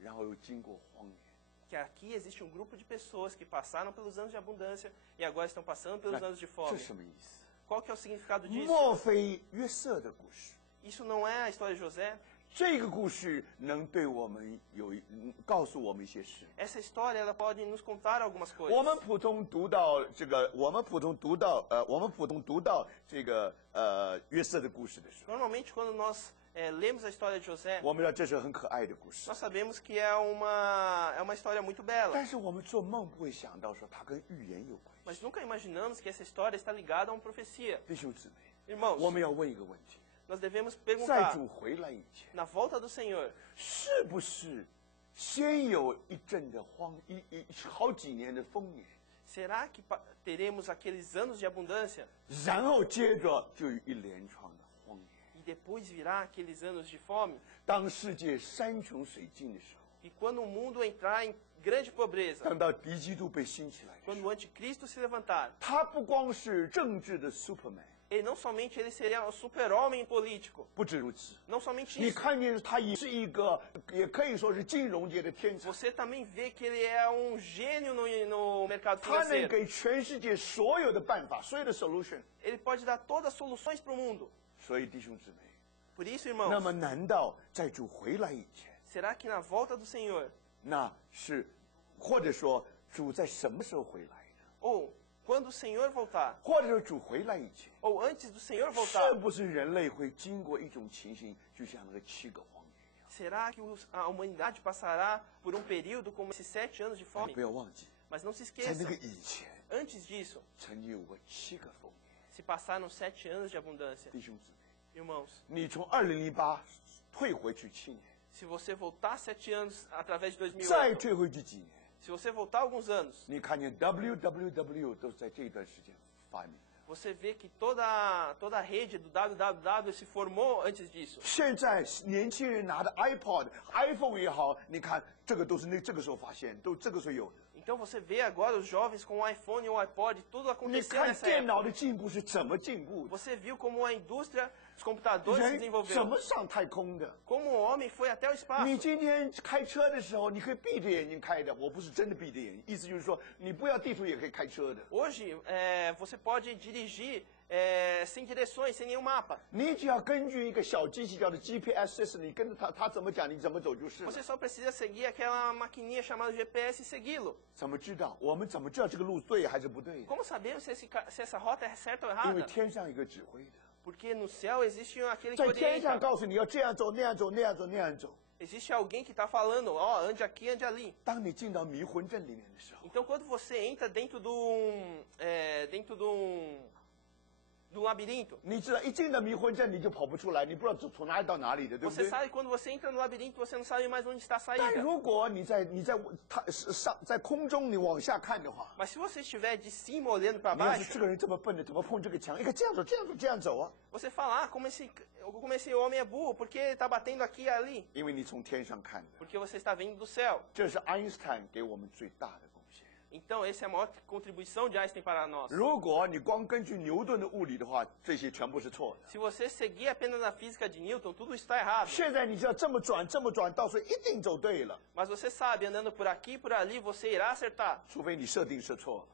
然后又经过荒年。 Que aqui existe um grupo de pessoas que passaram pelos anos de abundância e agora estão passando pelos anos de 这 fome. 什么意思？ Qual que é o significado disso? 莫非约瑟的故事？ Isso não é a história de José? 这个故事能对我们告诉我们一些事。 Essa história ela pode nos contar algumas 我 coisas. 们普通读到这个约瑟的故事的时候， Normalmente, quando nós lemos a história de José, 我们知道这是很可爱的故事。 nós sabemos que é uma história muito bela. 但是我们做梦不会想到说它跟预言有关系。 Mas nunca imaginamos que essa história está ligada a uma profecia. 弟兄姊妹， Irmãos, 我们要问一个问题： nós devemos 在 perguntar, 主回来以前， na volta do Senhor, 是不是先有一阵的好几年的丰年， será que teremos aqueles anos de abundância 然后接着就有一连串的荒年？ e depois virá aqueles anos de fome? 当世界山穷水尽的时候， E quando o mundo entrar em grande pobreza, 等到敌基督被兴起来的时 quando 候， o anticristo se levantar, 他不光是政治的 Superman， não somente ele seria um super-homem político, 不止如此， não somente 你 isso. 看见他也是一个，也可以说是金融界的天才， Você também vê que ele é um gênio no mercado 他能 financeiro. 给全世界所有的办法，所有的 solution。 Ele pode dar todas as soluções para o mundo. 所以弟兄姊妹， Por isso, 那 irmãos, 么难道在主回来以前， será que na volta do Senhor, 那是或者说主在什么时候回来的， ou quando o Senhor voltar, 或者说主回来以前， ou antes do Senhor 是 voltar, 不是人类会经过一种情形，就像那个7个荒年一样？ será que a humanidade passará por um período como esses 7 anos de 哎 fome? 不要忘记， Mas não se 在那 esqueça, 个以前， antes disso, 曾经有过7个丰年。 se passaram 7 anos de abundância. 弟兄姊妹， Irmãos, 你从2008退回去7年， se você voltar 7 anos através de 再 2008, 退回去几年， se você voltar alguns anos, 你看见 www 都是在这段时间发明的。 você vê que toda a rede do www se formou antes disso. 现在年轻人拿的 iPod、iPhone 也好，你看这个都是这个时候发现，都这个时候有的。 Então você vê agora os jovens com o iPhone e o iPod, tudo 你 aconteceu 看 nessa 电 época. 脑的进步是怎么进步的？ Você viu como a indústria dos computadores se 人 desenvolveu. 怎么上太空的？ Como o homem foi até o 你 espaço. 今天开车的时候，你可以闭着眼睛开的。我不是真的闭着眼睛，意思就是说，你不要地图也可以开车的。 Hoje, você pode dirigir sem direções, sem nenhum mapa. 你只要根据一个小机器叫做 GPS system，你跟着他怎么讲，你怎么走就是了。 Você só precisa seguir aquela maquininha chamada GPS e segui-lo. 怎么知道？我们怎么知道这个路对还是不对的？ Como sabemos se essa rota é certa ou 因为 errada? 天上有一个指挥的， Porque no céu existe aquele que 在天上 orienta. 告诉你要这样走、那样走、那样走、那样走。 Existe alguém que está falando, ó, ande aqui, ande ali. 当你进到迷魂阵里面的时候， Então, quando você entra dentro de um labirinto, 你知道一进到迷魂阵你就跑不出来，你不知道从哪里到哪里的，对不 você 对？ sabe quando você entra no labirinto, você não sabe mais onde está a 但 saída. 如果你在空中你往下看的话， Mas se você estiver de cima olhando para 你要是 baixo, 这个人这么笨的，怎么碰这个墙？应该这样走，这样走，这样走啊！ você fala, como esse homem é burro, porque ele está batendo aqui e ali? 因为你从天上看的， Porque você está vindo do céu. 这是爱因斯坦给我们最大的贡献。 Então, essa é a maior contribuição de Einstein para nós. 如果你光根据牛顿的物理的话，这些全部是错的。 Se você seguir apenas a física de Newton, tudo está errado. 现在你只要这么转，这么转，到时候一定走对了， Mas você sabe, andando por aqui e por ali, você irá acertar. 除非你设定设错了。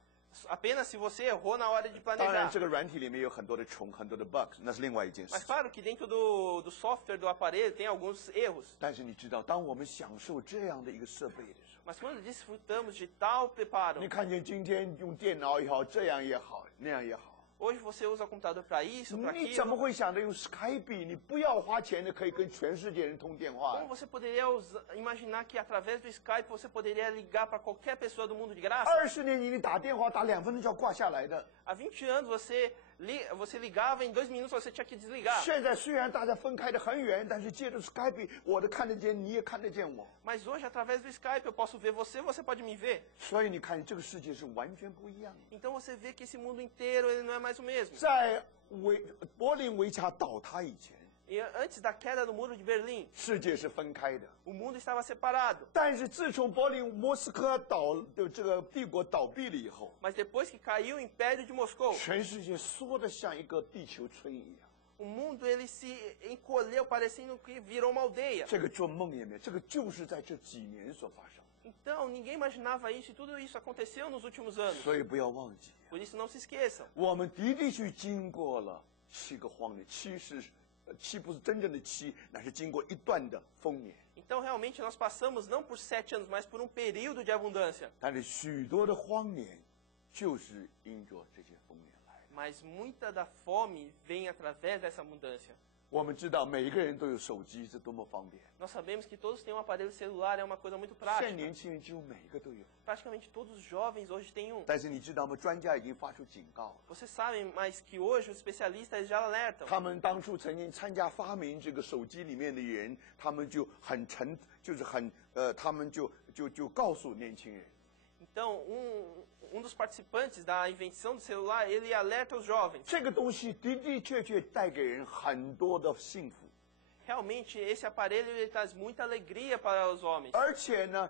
Apenas se você errou na hora de 当然， planejar. 这个软体里面有很多的虫，很多的 bugs，那是另外一件事 Mas。claro que dentro do software do aparelho tem alguns erros. 但是你知道，当我们享受这样的一个设备的时候， Mas quando desfrutamos de tal preparo, 你看见今天用电脑也好，这样也好，那样也好， hoje você usa o computador para isso, para 你怎么 aquilo. 会想着用 Skype？你不要花钱的，可以跟全世界人通电话 Como。você poderia imaginar que através do Skype você poderia ligar para qualquer pessoa do mundo de graça? 20年你打电话打2分钟就要挂下来的， Há 20 anos você você ligava, em 2 minutos você tinha que desligar. 现在虽然大家分开的很远，但是借着 Skype， 我都看得见，你也看得见我。 Mas hoje, através do Skype, eu posso ver você, você pode me ver. 所以你看，这个世界是完全不一样的。 Então você vê que esse mundo inteiro ele não é mais o mesmo. 在柏林围墙倒塌以前， E antes da queda do muro de Berlim, 世界是分开的。 o mundo estava separado. 但是自从莫斯科的这个帝国倒闭了以后， Mas depois que caiu o Império de Moscou, 全世界缩得像一个地球村一样。 o mundo ele se encolheu, parecendo que virou uma aldeia. 这个做梦也没有，这个就是在这几年所发生。 Então, ninguém imaginava isso e tudo isso aconteceu nos últimos anos. 所以不要忘记， Por isso, não se esqueçam. 我们的确经过了7个荒年，7不是真正的7，那是经过一段的丰年。 Então, realmente, nós passamos não por 7 anos, mas por um período de abundância. 但是许多的荒年，就是因着这些丰年来的。 Mas muita da fome vem através dessa abundância. 我们知道每一个人都有手机，是多么方便。 Nós sabemos que todos têm um aparelho celular, é uma coisa muito 现在 prática. 年轻人几乎每一个都有。 Praticamente todos os jovens hoje têm um. 但是你知道吗？专家已经发出警告了。 Vocês sabem, mas que hoje os especialistas já alertam. 他们当初曾经参加发明这个手机里面的人，他们就他们就告诉年轻人， Então, um dos participantes da invenção do celular, ele alerta os jovens. 这个东西的确带给人很多的幸福。 Realmente, esse aparelho ele traz muita alegria para os homens. 而且呢，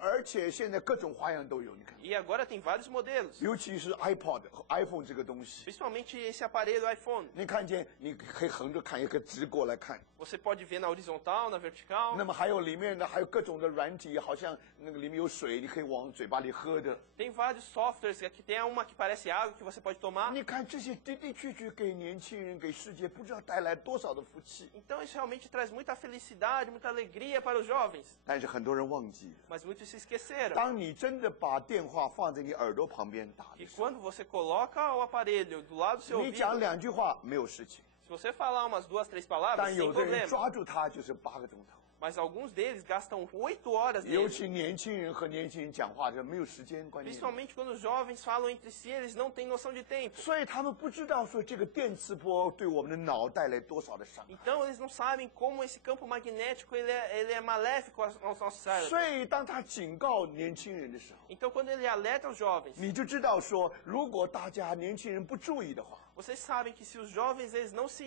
而且现在各种花样都有，你看， E agora tem vários modelos. 尤其是 iPod 和 iPhone 这个东西， Principalmente esse aparelho iPhone. 你看见你可以横着看，也可以直过来看。 Você pode ver na horizontal, na vertical. 那么还有里面呢，还有各种的软体，好像那个里面有水，你可以往嘴巴里喝的。 Tem vários softwares. Aqui tem uma que parece água que você pode tomar. 你看这些的确给年轻人、给世界不知道带来多少的福气。 Então isso realmente traz muita felicidade, muita alegria para os jovens. 但是很多人忘记了， Mas muitos se esqueceram 当你真的把电话放在你耳朵旁边打的 que 时候， quando você coloca o aparelho do lado do seu 你 ouvido, 讲2句话没有事情， se você falar umas 2, 3 palavras, 但 sem 有的人 problema. 抓住它就是8个钟头。 Mas alguns deles gastam 8 horas 尤 nele. 其年轻人和年轻人讲话，这没有时间观念， Principalmente quando os jovens falam entre si, eles não têm noção de tempo. 所以他们不知道说这个电磁波对我们的脑带来多少的伤害。 Então eles não sabem como esse campo magnético ele é maléfico aos nossos 所 cérebros. 以当他警告年轻人的时候， Então quando ele alerta os jovens, 你就知道说，如果大家年轻人不注意的话， vocês sabem que se os jovens eles não se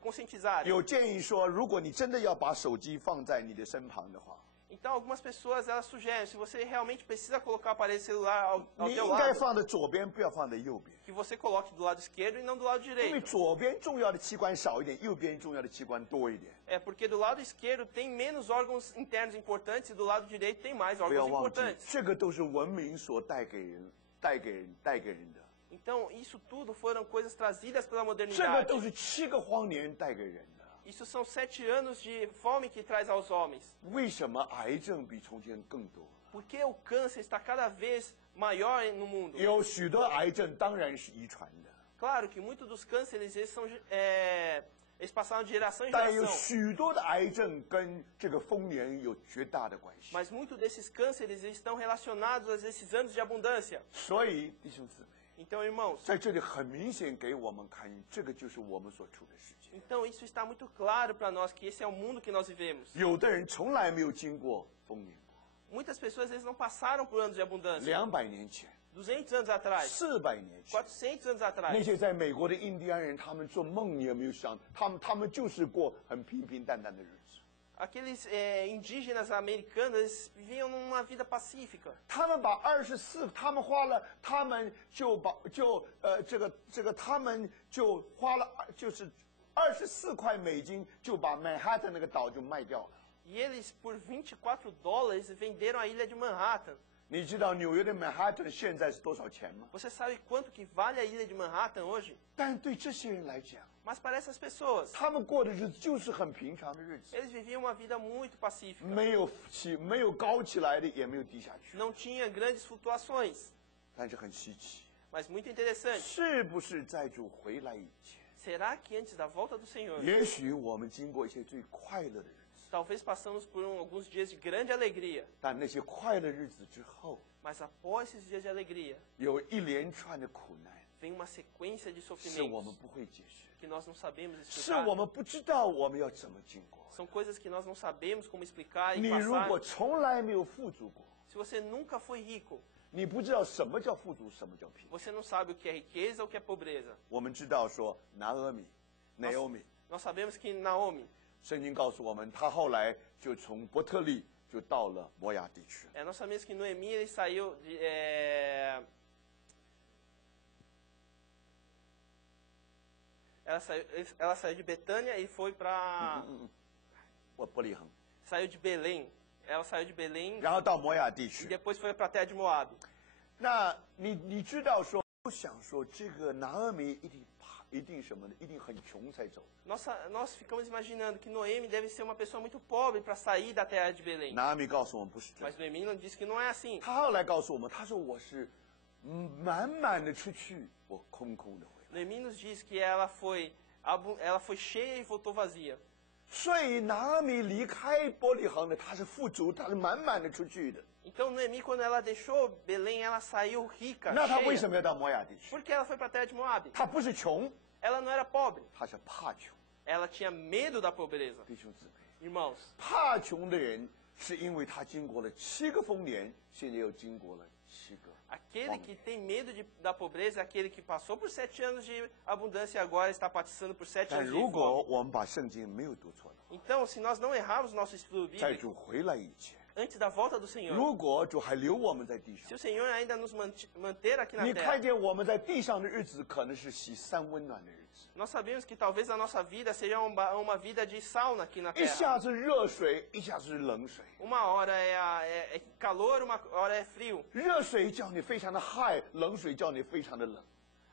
conscientizarem, 有建议说，如果你真的要把手机放在你的身旁的话， então algumas pessoas elas sugerem, se você realmente precisa colocar o aparelho celular ao 你 teu 应该 lado, 放在左边，不要放在右边， que você coloque do lado esquerdo e não do lado 因为 direito. 左边重要的器官少一点，右边重要的器官多一点。 É porque do lado esquerdo tem menos órgãos internos importantes e do lado direito tem mais 不要 órgãos 忘记， importantes. 这个都是文明所带给人的， Então, isso tudo foram coisas trazidas pela 这个 modernidade. 都是7个荒年带给人的。 Isso são 7 anos de fome que traz aos homens. 为什么癌症比从前更多？ Porque o câncer está cada vez maior no mundo. 有许多癌症当然是遗传的， Claro que muitos dos cânceres eles passaram de geração em 但有 geração. 许多的癌症跟这个丰年有绝大的关系。 Mas muitos desses cânceres eles estão relacionados a esses anos de abundância. 所以弟兄姊妹， Então, irmãos, 在这里很明显给我们看，这个就是我们所处的世界。 então isso está muito claro para nós que esse é o mundo que nós vivemos. 有的人从来没有经过丰年过， Muitas pessoas eles não passaram por anos de abundância. 200年前、 200 anos atrás, 400年前， 400 anos 那 atrás. 些在美国的印第安人，他们做梦你有没有想，他们就是过很平平淡淡的日子。 Aqueles indígenas americanos eles viviam numa vida pacífica. 他们把24，他们花了，他们就花了就是24块美金就把曼哈顿那个岛就卖掉了。 E eles, por $24, venderam a ilha de Manhattan. 你知道纽约的曼哈顿现在是多少钱吗？ Você sabe quanto que vale a ilha de Manhattan hoje? 但对这些人来讲， Mas para essas pessoas, 他们过的日子就是很平常的日子， eles viviam uma vida muito pacífica. 没有高起来的，也没有低下去， Não tinha grandes flutuações. 但是很稀奇， Mas muito interessante. 是不是在主回来以前， Será que antes da volta do Senhor, 也许我们经过一些最快乐的日子， talvez passamos por alguns dias de grande alegria, 但那些快乐日子之后， mas após esses dias de alegria, 有一连串的苦难， vem uma sequência de 是我们 sofrimentos 不会解释， que nós não sabemos 是 explicar. 我们不知道我们要怎么经过。 São coisas que nós não sabemos como explicar 你 e 如 passar. 果从来没有富足过， Se você nunca foi rico, 你不知道什么叫富足，什么叫贫。 você não sabe o que é riqueza ou o que é pobreza. 我们知道说拿俄米、Naomi， Nós sabemos que Naomi, 圣经告诉我们，他后来就从伯特利就到了摩亚地区。 nós sabemos que Noemi ele saiu de, ela saiu de Betânia e foi para 伯利恒， saiu de Belém. Ela saiu de Belém 然后到摩亚地 e 区。 depois foi para a terra de Moab. 那你知道说，我想说这个拿俄米一定什么呢？一定很穷才走。 Nós ficamos imaginando que Noemi deve ser uma pessoa muito pobre para sair da terra de Belém. 拿俄米告诉我们不是这样， Mas Noemi não disse que não é assim. 他后来告诉我们，他说我是满满的出去，我空空的回来。 Noemi nos diz que ela foi cheia e voltou vazia. 所以拿俄米离开伯利恒的，他是富足，他是满满的出去的。 Então Noemi, quando ela deixou Belém, ela saiu rica, 那他为什 cheia. 么要到摩亚地区？ Por que ela foi para a terra de Moab? 他不是穷， Ela não era pobre. 他是怕穷。 Ela tinha medo da pobreza. 弟兄姊妹， Irmãos, 怕穷的人是因为他经过了7个丰年，现在又经过了7个。 aquele que tem medo da pobreza é aquele que passou por 7 anos de abundância e agora está passando por 7但 anos de 如果 fome. 我们把圣经没有读错了， Então, se nós não errarmos nosso estudo 在 bíblico 主回来以前， antes da volta do Senhor, 如果主还留我们在地 se 上 o，Senhor ainda nos manter aqui na 你看 terra, 见我们在地上的日子，可能是喜三温暖的日子， nós sabemos que talvez a nossa vida seja uma vida de sauna aqui na 一 terra. 下子热水，一下子是冷水。 Uma hora é calor, uma hora é frio. 热水叫你非常的嗨，冷水叫你非常的冷。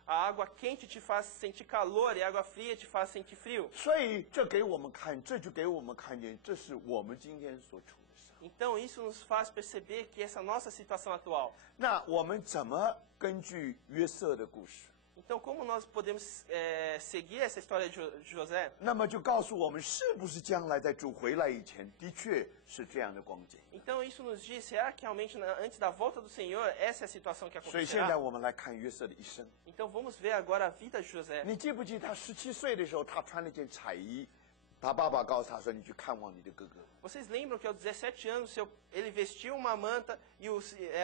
A água quente te faz sentir calor e a água fria te faz sentir frio. 所以这给我们看，这就给我们看见，这是我们今天所处的生活。 Então isso nos faz perceber que essa nossa situação atual. 那我们怎么根据约瑟的故事， Então como nós podemos seguir essa história de José? 那么就告诉我们，是不是将来在主回来以前，的确是这样的光景。 Então isso nos diz, será que realmente antes da volta do Senhor essa é a situação que 所以现在 acontecerá? 我们来看约瑟的一生。 Então vamos ver agora a vida de José. 你记不记得他17岁的时候，他穿了件彩衣，他爸爸告诉他说：“你去看望你的哥哥。” Vocês lembram que aos 17 anos ele vestiu uma manta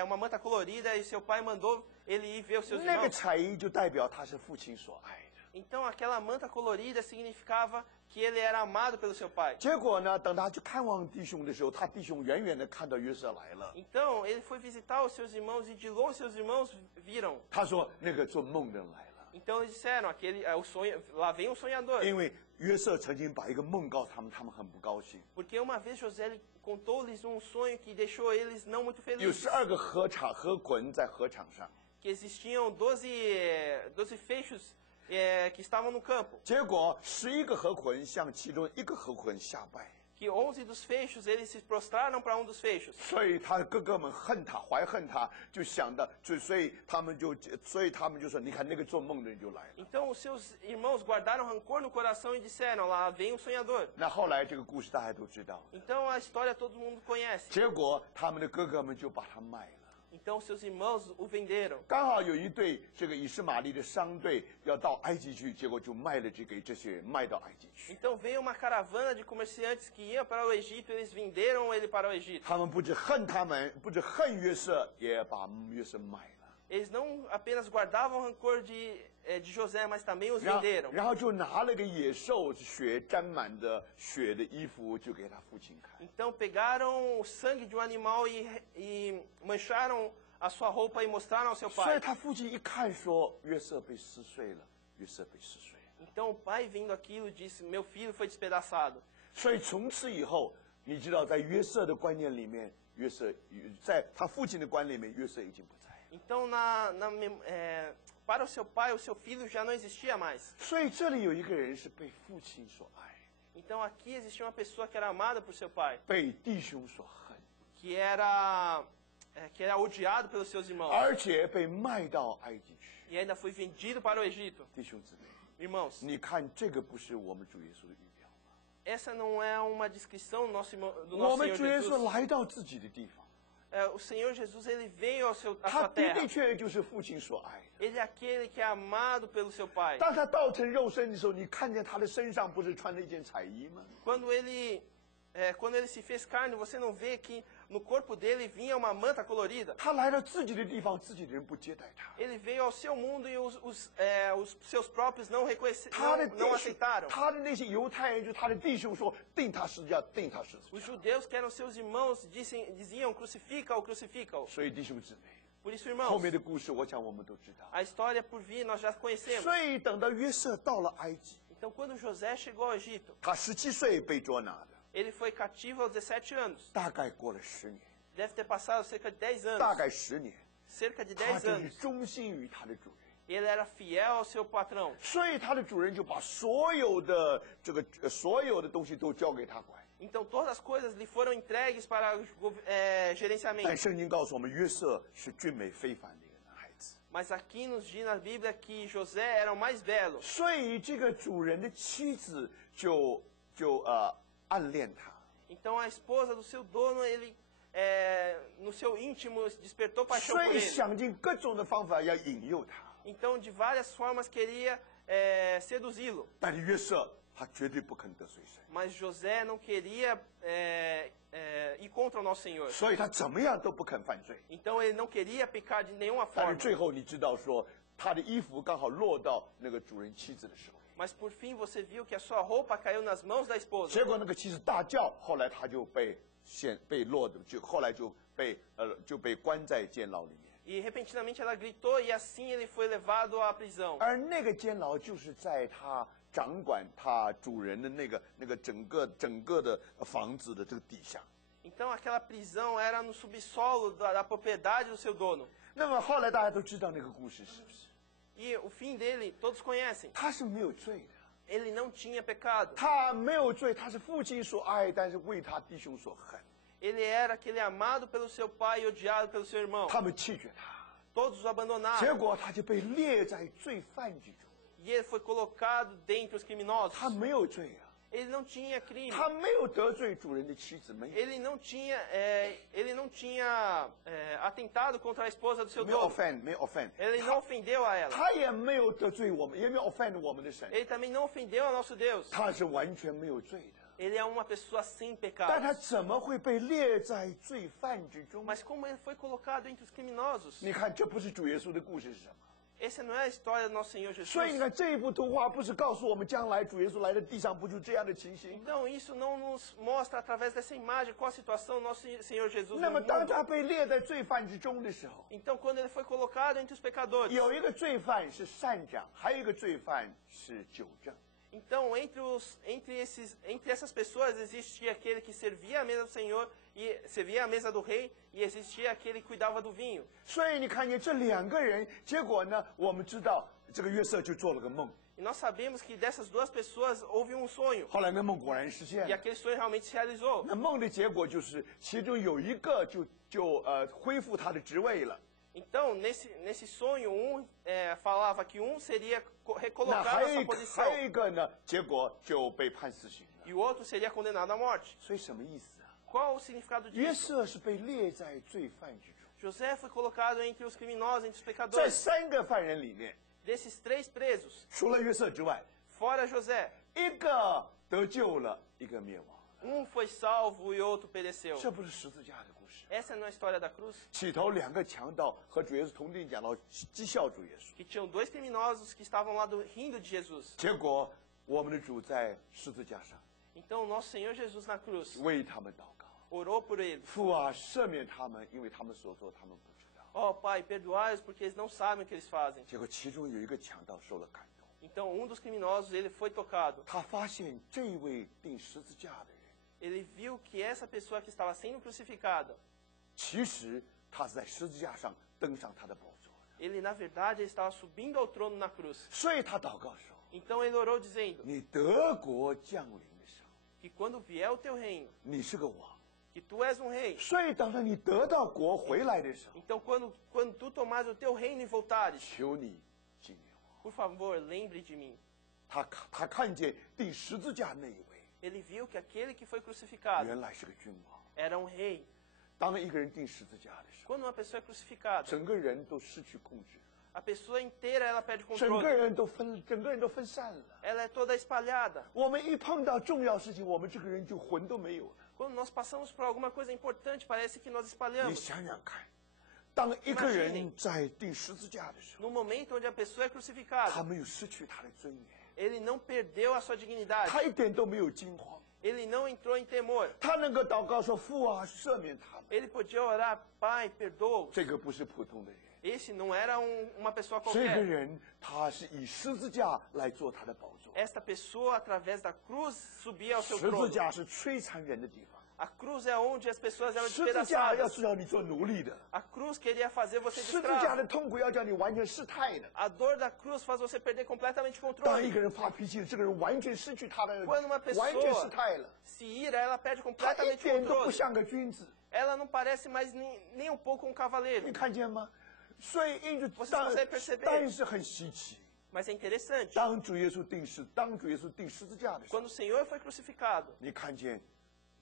uma manta colorida e seu pai mandou ele ir ver os seus 那个 irmãos? 彩衣就代表他是父亲所爱的。 Então aquela manta colorida significava que ele era amado pelo seu pai. 结果呢，等他去看望弟兄的时候，他弟兄远远的看到约瑟来了。 Então ele foi visitar os seus irmãos e de longe seus irmãos viram. 他说：“那个做梦的来了。 Então eles disseram, lá vem um sonhador. 因为约瑟曾经把一个梦告诉他们，他们很不高兴。 Porque uma vez José contou-lhes um sonho que deixou eles não muito 有 felizes. 12个河捆在河场上， Que existiam 12 fechos que estavam no campo. 结果11个河捆向其中1个河捆下拜， Que 11 dos fechos, eles se prostraram para um dos fechos. 所以他的哥哥们恨他，怀恨他，就想到，所以他们就说：你看那个做梦的人就来了。 Então os seus irmãos guardaram rancor no coração e disseram, lá vem um sonhador. 那后来这个故事大家都知道， Então a história todo mundo conhece. 结果他们的哥哥们就把他卖了。 Então seus irmãos o venderam. 刚好有一队这个以实玛利的商队要到埃及去，结果就卖了给这些人卖到埃及去。 Então veio uma caravana de comerciantes que ia para o Egito, eles venderam ele para o Egito. 他们不止恨约瑟，也把约瑟卖了。 Eles não apenas guardavam rancor de José, mas também os 然后 venderam. 然后就拿了个野兽血沾满的血的衣服，就给他父亲看。 Então pegaram o sangue de um animal e mancharam a sua roupa e mostraram ao seu 所以 pai. 他父亲一看说约瑟被撕碎了，约瑟被撕碎了。 Então o pai vendo aquilo disse, meu filho foi despedaçado. 所以从此以后，你知道在约瑟的观念里面，约瑟在他父亲的观念里面，约瑟已经不在。 Então para o seu pai, o seu filho já não existia mais. 所以这里有一个人是被父亲所爱， Então aqui existia uma pessoa que era amada por seu pai, 被弟兄所恨， que era odiado pelos seus irmãos 而且被卖到埃及去。 e ainda foi vendido para o Egito. 弟兄姊妹， Irmãos, 你看这个不是我们主耶稣的预表吗？ essa não é uma descrição do 我 nosso 们 Senhor 主耶稣 Jesus. 来到自己的地方， o Senhor Jesus, ele veio à 他 sua 的 terra. 的确确就是父亲所爱的。 Ele é aquele que é amado pelo seu pai. 当他道成肉身的时候，你看见他的身上不是穿了一件彩衣吗？ Quando ele se fez carne, você não vê que no corpo dele vinha uma manta colorida. 他来到自己的地方，自己的人不接待他。 Ele veio ao seu mundo e os seus próprios não 他的弟 não 兄 aceitaram. 他的那些犹太人，就他的弟兄说，定他十字架，定他十字 Os 架。 judeus, que eram seus irmãos, diziam crucifica-o, crucifica-o. 所以弟兄姊妹， Por isso, 后 irmãos, 面的故事，我想我们都知道。 a história por vir nós já conhecemos. 所以等到约瑟到了埃及， Então, quando José chegou ao Egito, 他17岁被捉拿的， ele foi cativo aos 17 anos. 大概过了10年， Deve ter passado cerca de 10大 anos. 概10年， Cerca de 他 10就是 anos. 忠心于他的主人。 Ele era fiel ao seu patrão. 所以他的主人就把所有的所有的东西都交给他管。 Então, todas as coisas lhe foram entregues para o 但 gerenciamento. 圣经告诉我们，约瑟是俊美非凡的一个男孩子。 Mas aqui nos diz na Bíblia que José era o mais belo. 所以这个主人的妻子就暗恋他。 Então, a esposa do seu dono, ele, no seu íntimo, despertou paixão 所 por 以 ele. 想尽各种的方法要引诱他。 Então, de várias formas, queria seduzi-lo. 但是约瑟他绝对不肯得罪神， Mas José não queria ir contra o nosso Senhor. 所以他怎么样都不肯犯罪。 Então, ele não queria pecar de nenhuma 但是 forma. 最后你知道说，他的衣服刚好落到那个主人妻子的手里， Mas, por fim, você viu que a sua roupa caiu nas mãos da esposa. 结果那个妻子大叫，后来他就后来就被关在监牢里面。 E, repentinamente, ela gritou e, assim, ele foi levado à prisão. 而那个监牢就是在他掌管他主人的那个整个的房子的这个底下。 Então, aquela prisão era no subsolo da propriedade do seu dono. 那么后来大家都知道那个故事是不是？ E o fim dele, todos conhecem. 他是没有罪的， Ele não tinha pecado. 他没有罪，他是父亲所爱，但是为他弟兄所恨， Ele era aquele amado pelo seu pai e odiado pelo seu irmão. 他们弃绝他， Todos o 结 abandonaram. 果他就被列在罪犯之中。 E ele foi colocado dentre os criminosos. 他没有罪啊， Ele não tinha crime. 他没有得罪主人的妻子，没有 Ele não tinha atentado contra a esposa do seu 没有 dono. offend，没有 offend， Ele não ofendeu a ela. 他也没有得罪我们，也没有 offend 我们的神， Ele também não ofendeu a nosso Deus. 他是完全没有罪的。 Ele é uma pessoa sem 但 pecado. 他怎么会被列在罪犯之中？ Mas como ele foi colocado entre os criminosos? 你看，这不是主耶稣的故事是什么？ Essa não é a história do nosso Senhor Jesus. 所以你看，这一幅图画不是告诉我们将来主耶稣来的地上不就这样的情形？ Então, isso não nos mostra, através dessa imagem, qual a situação do nosso Senhor Jesus 那 no 么，当他 mundo. 被列在罪犯之中的时候， Então, quando ele foi colocado entre os pecadores, 有一个罪犯是善长，还有一个罪犯是纠正。 então, entre essas pessoas, existia aquele que servia a mesa do Senhor, e servia a mesa do rei, e existia aquele que cuidava do vinho. 所以你看见这两个人，结果呢，我们知道这个约瑟就做了个梦， E nós sabemos que dessas duas pessoas houve um sonho, 后来那梦果然实现 e 了。 aquele sonho realmente se realizou. 那梦的结果就是，其中有一个就恢复他的职位了。 Então, nesse sonho, falava que seria 那 recolocado 还 à 有 sua 一个 posição, 还有一个呢，结果就被判死刑了。 e o outro seria condenado à morte. 所以什么意思啊？ Qual o significado 约 disso? 瑟是被列在罪犯之中， José foi colocado entre os criminosos, entre os 在 pecadores. 3个犯人里面， Desses 3 presos, 除了约瑟之外， fora José, 一个得救了，一个灭亡。 foi salvo e outro pereceu. 这不是十字架的故事。 Essa não é a história da cruz? 起头2个强盗和主耶稣同定讲到讥笑主耶稣， Que tinham 2 criminosos que estavam lá rindo de Jesus. 结果我们的主在十字架上 Então, o nosso Senhor Jesus na cruz 为他们祷告， orou por eles. 父啊，赦免他们，因为他们所做他们不知道。 Ó Pai, perdoai-os porque eles não sabem o que eles fazem. 结果其中有一个强盗受了感动， Então, dos criminosos, ele foi tocado. 他发现这位钉十字架的人， Ele viu que essa pessoa que estava sendo crucificada, 其实他是在十字架上登上他的宝座的。 ele, na verdade, ele estava subindo ao trono na cruz. 所以他祷告说 Então, ele orou dizendo：“ 你德国降临的时候， Que quando vier o teu reino, 你是个王。 que tu és um rei. 所以等到你得到国回来的时候， Então, quando tu tomares o teu reino e voltares, 求你纪念我。 por favor, lembre de mim. 他看见钉十字架那一位， Ele viu que aquele que foi crucificado 原来是个君王。 era um rei. 当一个人钉十字架的时候， Quando uma pessoa é crucificada, 整个人都失去控制， a pessoa inteira ela perde 整个 controle. 人都分散了。 Ela é toda espalhada. 我们一碰到重要事情，我们这个人就魂都没有了。 Quando nós passamos por alguma coisa importante, parece que nós 你 espalhamos. 想想看，当一个人在钉十字架的时候， No momento onde a pessoa é 他 crucificada, 没有失去他的尊严， ele não perdeu a sua dignidade. 他一点都没有惊慌， Ele não entrou em temor. 他能够祷告说：“父啊，赦免他们。 Ele podia orar, Pai, perdoa-os. ”这个不是普通的人， Esse não era uma pessoa 这个 qualquer. 人他是以十字架来做他的宝座。 Esta pessoa, através da cruz, subia ao seu 十字 trono. 架是摧残人的地方， A cruz é onde as pessoas eram 十字架要 despedaçadas. 是让你做奴隶的， A cruz queria fazer você 十字架的 escravo. 痛苦要叫你完全失态的。 A dor da cruz faz você perder completamente o 当一 controle. 个人发脾气，这个人完全失去他的 Quando uma 完全失 pessoa 态了， se ira, ela perde 他一 completamente o 点都不 controle. 像个君子， Ela não parece mais nem um pouco um 你 cavaleiro. 看见吗？所以因此 Vocês 但 conseguem perceber? 但是很稀奇， Mas é interessante. 当主耶稣当主耶稣钉十字架的时候， Quando o Senhor foi crucificado, 你看见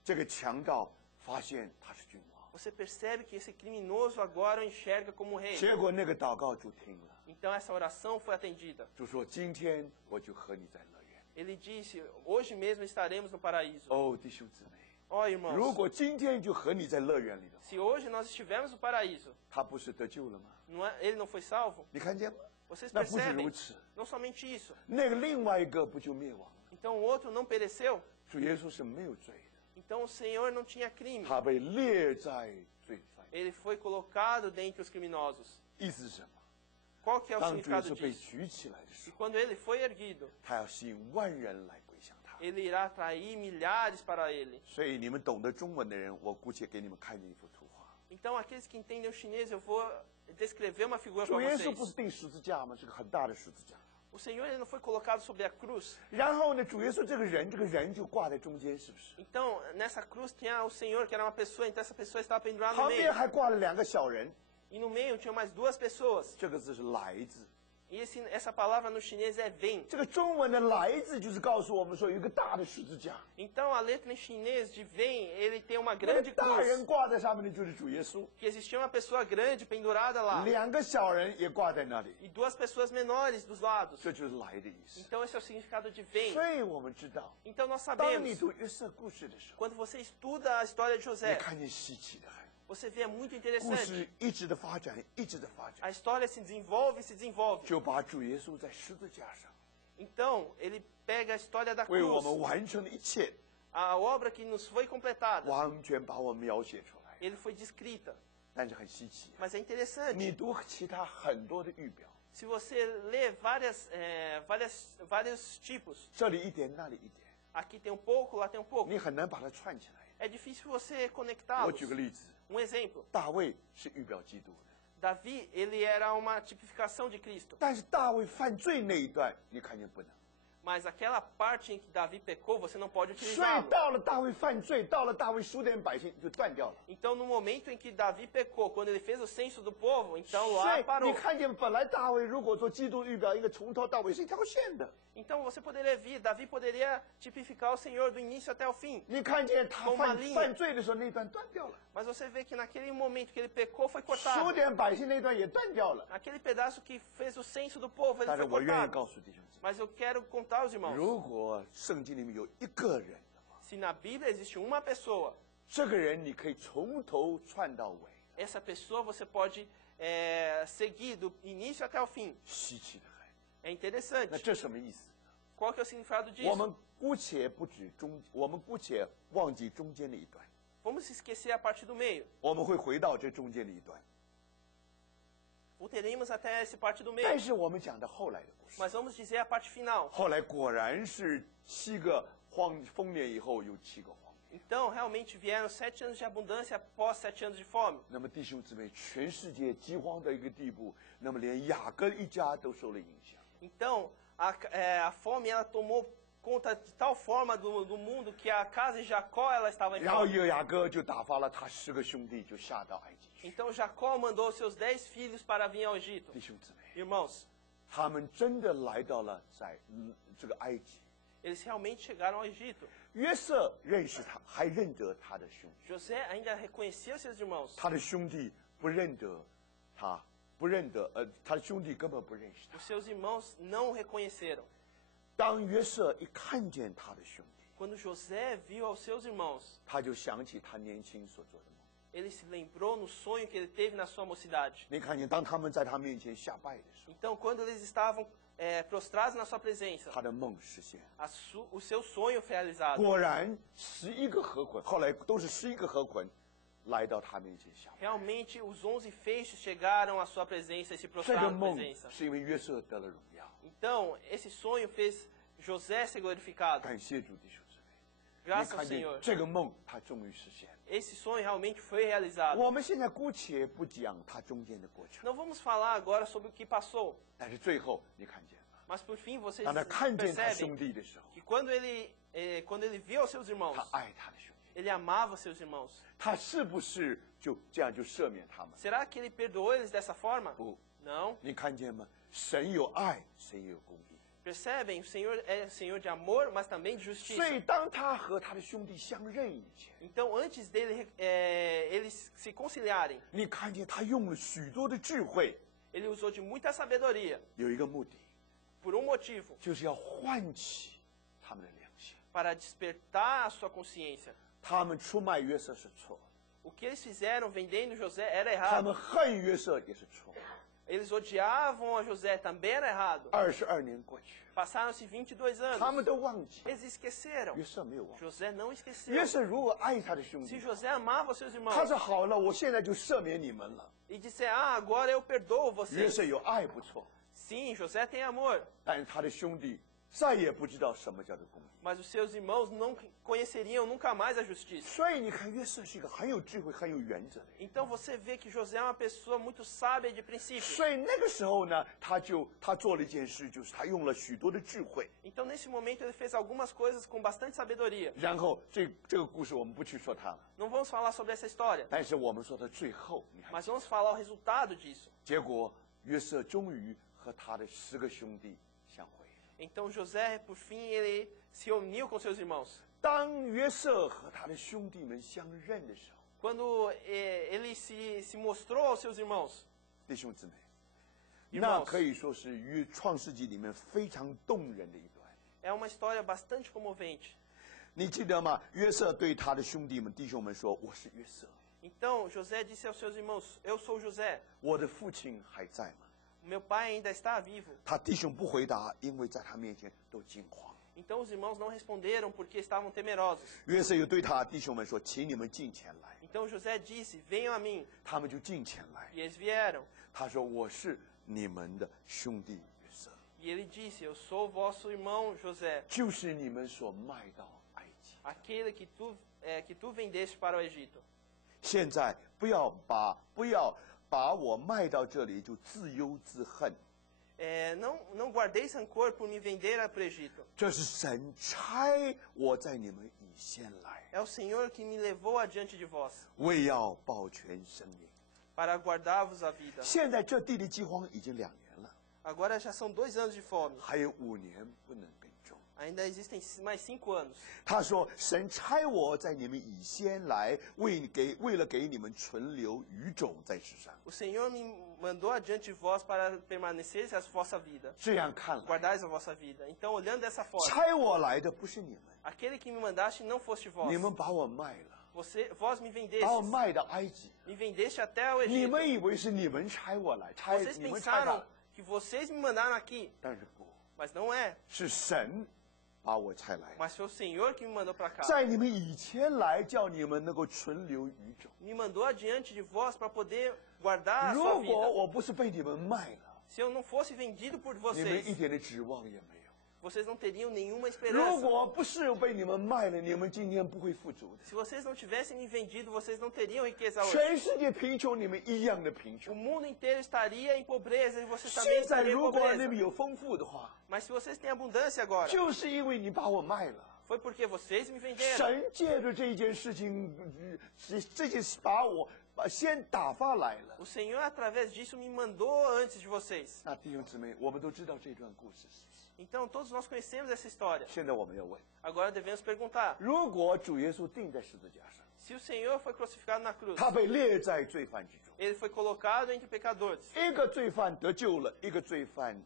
这个强盗发现他是君王， você percebe que esse criminoso agora o enxerga como rei. 结果那个祷告主听了， Então essa oração foi atendida. 就说今天我就和你在乐园。 Ele disse, hoje mesmo estaremos no paraíso. 哦，弟兄姊妹， Ó 如 irmãos, 果今天就和你在乐园里的话， se hoje nós estivermos no paraíso, 他不是得救了吗？ ele não foi salvo? 你看见吗？ Vocês 那不止如 percebem? 此， Não somente isso. 那个另外一个不就灭亡了？ Então o outro não pereceu? 主耶稣是没有罪的， Então o Senhor não tinha crime. 他被列在罪犯。 Ele foi colocado dentre os criminosos. 意思是什么？ Qual que é o 当主耶 significado 稣被 disso? 举起来的时 E 候， quando ele foi erguido, 他要吸引万人来归向他。 ele irá atrair milhares para ele. 所以你们懂得中文的人，我姑且给你们看见一幅图画。 Então aqueles que entendem o chinês, eu vou descrever uma figura 主 para 耶稣 vocês. 不是钉十字架吗？是个很大的十字架。 O Senhor ele não foi colocado sobre a cruz. 然后呢，主耶稣这个人就挂在中间，是不是？ Então, nessa cruz tinha o Senhor, que era uma pessoa, então essa pessoa estava pendurada no 旁边 meio. 还挂了两个小人， E no meio tinham mais duas pessoas. 这个字是来字。 E essa palavra no chinês é vem. 这个中文的来字就是告诉我们说，有一个大的十字架， Então a letra em chinês de vem, ele tem uma 那 grande 个大人 cruz. 挂在上面的就是主耶稣， Que existia uma pessoa grande pendurada lá. 两个小人也挂在那里， E duas pessoas menores dos lados. 这就是来的意思。 Então esse é o significado de vem. 所以我们知道， Então nós 当你 sabemos, 读约瑟故事的时候， quando você estuda a história de 你 José, 看见稀奇的很， você vê é muito 故 interessante. 事一直的发展，一直的发展， A história se desenvolve e se desenvolve. 就把主耶稣在十字架上 Então, ele pega a história da 为我们 cruz, 完成的一切， a obra que nos foi completada. 完全把我描写出来。 Ele foi descrita. 但是很稀奇， Mas é interessante. 你读其他很多的预表， Se você lê vários tipos, 这里一点那里一点， aqui tem um pouco, lá tem um pouco, 你很难把它串起来。 é difícil você 我 conectá-los. 举个例子， exemplo, 大卫是预表基督的， Davi, ele era uma tipificação de Cristo. 但是大卫犯罪那一段，你看见不能。 Mas aquela parte em que Davi pecou, você não pode 所以 utilizá-lo. 到了大卫犯罪，到了大卫数点百姓就断掉了。 Então, no momento em que Davi pecou, quando ele fez o censo do povo, então 所 lá 以你 parou. 看见，本来大卫如果做基督预表，应该从头到尾是一条线的。 Então você poderia ver, Davi poderia tipificar o Senhor do início até o fim. 你看见他 Como uma linha. 犯罪的时候，那段断掉了； Mas você vê que naquele momento que ele pecou foi 数 cortado. 点百姓那段也断掉了。 Aquele pedaço que fez o censo do povo, ele 但是 foi 我愿意 cortado. 告诉弟兄姊妹， Mas eu quero contar aos irmãos. 如果圣经里面有一个人的话， Se na Bíblia existe uma pessoa, 这个人你可以从头串到尾， essa pessoa você pode seguir do início até o fim. 稀奇的很。 É 那 interessante. 这什么意思？ Qual que é o significado 我 disso? 们姑且不止中，我们姑且忘记中间的一段， Vamos esquecer a parte do meio. 我们会回到这中间的一段。 Voltaremos até essa parte do 但 meio. 是我们讲的后来的故事， Mas vamos dizer a parte final. 后来果然是7个丰年以后有7个荒年。 Então, realmente vieram 7 anos de abundância após 7 anos de fome. 那么弟兄姊妹，全世界饥荒到一个地步，那么连雅各一家都受了影响。 Então, a fome ela tomou conta de tal forma do mundo que a casa de Jacó ela estava em 然后 fome. 雅各就打发了他10个兄弟，就下到埃及去。 Então Jacó mandou seus 10 filhos para vir ao Egito. 弟兄姊妹， Irmãos, 他们真的来到了这个埃及， Eles realmente chegaram ao Egito. 约瑟认识他，还认得他的兄弟， José ainda reconhecia seus irmãos. 他的兄弟不认得他，他的兄弟根本不认识他。 Os seus irmãos não o reconheceram. 当约瑟一看见他的兄弟， Quando José viu aos seus irmãos, 他就想起他年轻所做的梦。 ele se lembrou no sonho que ele teve na sua mocidade. 你看见，当他们在他面前下拜的时候， Então, quando eles estavam prostrados na sua presença, 他的梦实现。 o seu sonho foi realizado. 果然，11个河捆，后来都是11个河捆，来到他面前下拜。 Realmente, os 11 feixes chegaram à sua presença e se 这个 prostraram na 梦 presença. 是因为约瑟得了荣耀。 Então, esse sonho fez José ser glorificado. 感谢主弟兄姊妹，你 Graças ao 看见 Senhor. 这个梦，他终于实现了。 Esse sonho realmente foi realizado. 我们现在姑且不讲他中间的过程， Não vamos falar agora sobre o que passou, 但是最后你看见了， mas por fim vocês 当他看见他 percebem 兄弟的时候， que quando ele viu aos seus irmãos, 他爱他的兄弟， ele amava seus irmãos. 他是不是就这样就赦免他们？ Será que ele perdoou eles dessa forma? 不， Não. 你看见吗？神有爱，神也有公义。 Percebem? O Senhor é Senhor de amor, mas também de justiça. 所以当他和他的兄弟相认以前， Então, antes eles se conciliarem, 你看见他用了许多的智慧， ele usou de muita sabedoria, 有一个目的， por um motivo, 就是要唤起他们的良心。 para despertar a sua consciência. 他们出卖约瑟是错， O que eles fizeram vendendo José era 他们 errado. 恨约瑟也是错。 Eles odiavam a José, também era errado. 22年过去， Passaram-se 22他们 anos. 都忘记， Eles esqueceram. 约瑟没有忘。 José não esqueceu. 约瑟如果爱他的兄 Se 弟， José amava os seus 他 irmãos 说好了，我现在就赦免你们了。 e disser, agora eu perdoo 约 vocês. 瑟有爱不错， Sim, José tem amor, 但是他的兄弟再也不知道什么叫做公义。 mas os seus irmãos não conheceriam nunca mais a justiça. 所以你看，约瑟是一个很有智慧、很有原则的人。 Então você vê que José é uma pessoa muito sábia de princípios. 所以那个时候呢，他做了一件事，就是他用了许多的智慧。 Então nesse momento ele fez algumas coisas com bastante sabedoria. 然后这个故事我们不去说它了， Não vamos falar sobre essa história, 但是我们说到最后，你看， mas vamos falar o resultado disso. 结果约瑟终于和他的10个兄弟相会。 Então José, por fim, ele se uniu com seus irmãos. 当约瑟和他的兄弟们相认的时候， Quando ele se mostrou aos seus irmãos, 弟兄姊妹， Irmãos 那可以说是创世纪里面非常动人的一段。 é uma história bastante comovente. 你记得吗？约瑟对他的兄弟们、弟兄们说：“我是约瑟， Então José disse aos seus irmãos, eu sou José, 我的父亲还在吗 o meu pai ainda está vivo.？” 他弟兄不回答，因为在他面前都惊慌。 Então os irmãos não responderam porque estavam temerosos. 约瑟又对他弟兄们说：“请你们进前来。 Então José disse, venham a mim. ”他们就进前来。 E eles vieram. 他说：“我是你们的兄弟约瑟， E ele disse, eu sou vosso irmão José, 就是你们所卖到埃及。 aquele que tu vendeste para o Egito. 现在不要把我卖到这里就自忧自恨， Não guardeis rancor por me vender para o Egito. 这是神差我在你们以先来， É o Senhor que me levou adiante de vós, 为要保全生命。 para guardar-vos a vida. 现在这地的饥荒已经2年了， Agora já são 2 anos de fome. 还有5年不能耕种。 Ainda existem mais 5 anos. 他说：“神差我在你们以先来，为了给你们存留余种在世上。 O Senhor me mandou adiante de vós para permaneceres a vossa vida, 这样看来， guardais a vossa vida. Então, olhando dessa forma, 差我来的不是你们， aquele que me mandaste não foste vós. 你们把我卖了， Vós me 把我 vendestes. 卖到埃及。 Me vendeste até o 你 Egito. 们以为是你们差我来， Vocês 你们差他 pensaram，que vocês me mandaram aqui, 但是不， mas não é. 是神把我差来， Mas foi o Senhor que me mandou para cá. 在你们以前来，叫你们能够存留余种。 Me mandou adiante de vós para poder guardar a sua 如果 vida. 我不是被你们卖了， Se eu não fosse vendido por 你们 vocês, 一点的指望也没有。 vocês não teriam nenhuma 如 esperança. 果不是被你们卖了，你们今天不会富足的。 Se vocês não tivessem me vendido, vocês não teriam riqueza hoje. 全世界贫穷，你们一样的贫 O 穷。 mundo inteiro estaria em pobreza e vocês também 现在 estariam em 如果你们 pobreza. 有丰富的话， Mas se vocês têm abundância agora, 就是因为你把我卖了。 foi porque vocês me venderam. 神借着这件事情，这件事把先打发来了。 O Senhor, através disso, me mandou antes de vocês. 那弟兄姊妹，我们都知道这段故事， Então, todos nós conhecemos essa história. 现在我们要问： Agora devemos perguntar, 如果主耶稣钉在十字架上， se o Senhor foi crucificado na cruz, 他被列在罪犯之中， ele foi colocado entre pecadores. 一个罪犯得救了，一个罪犯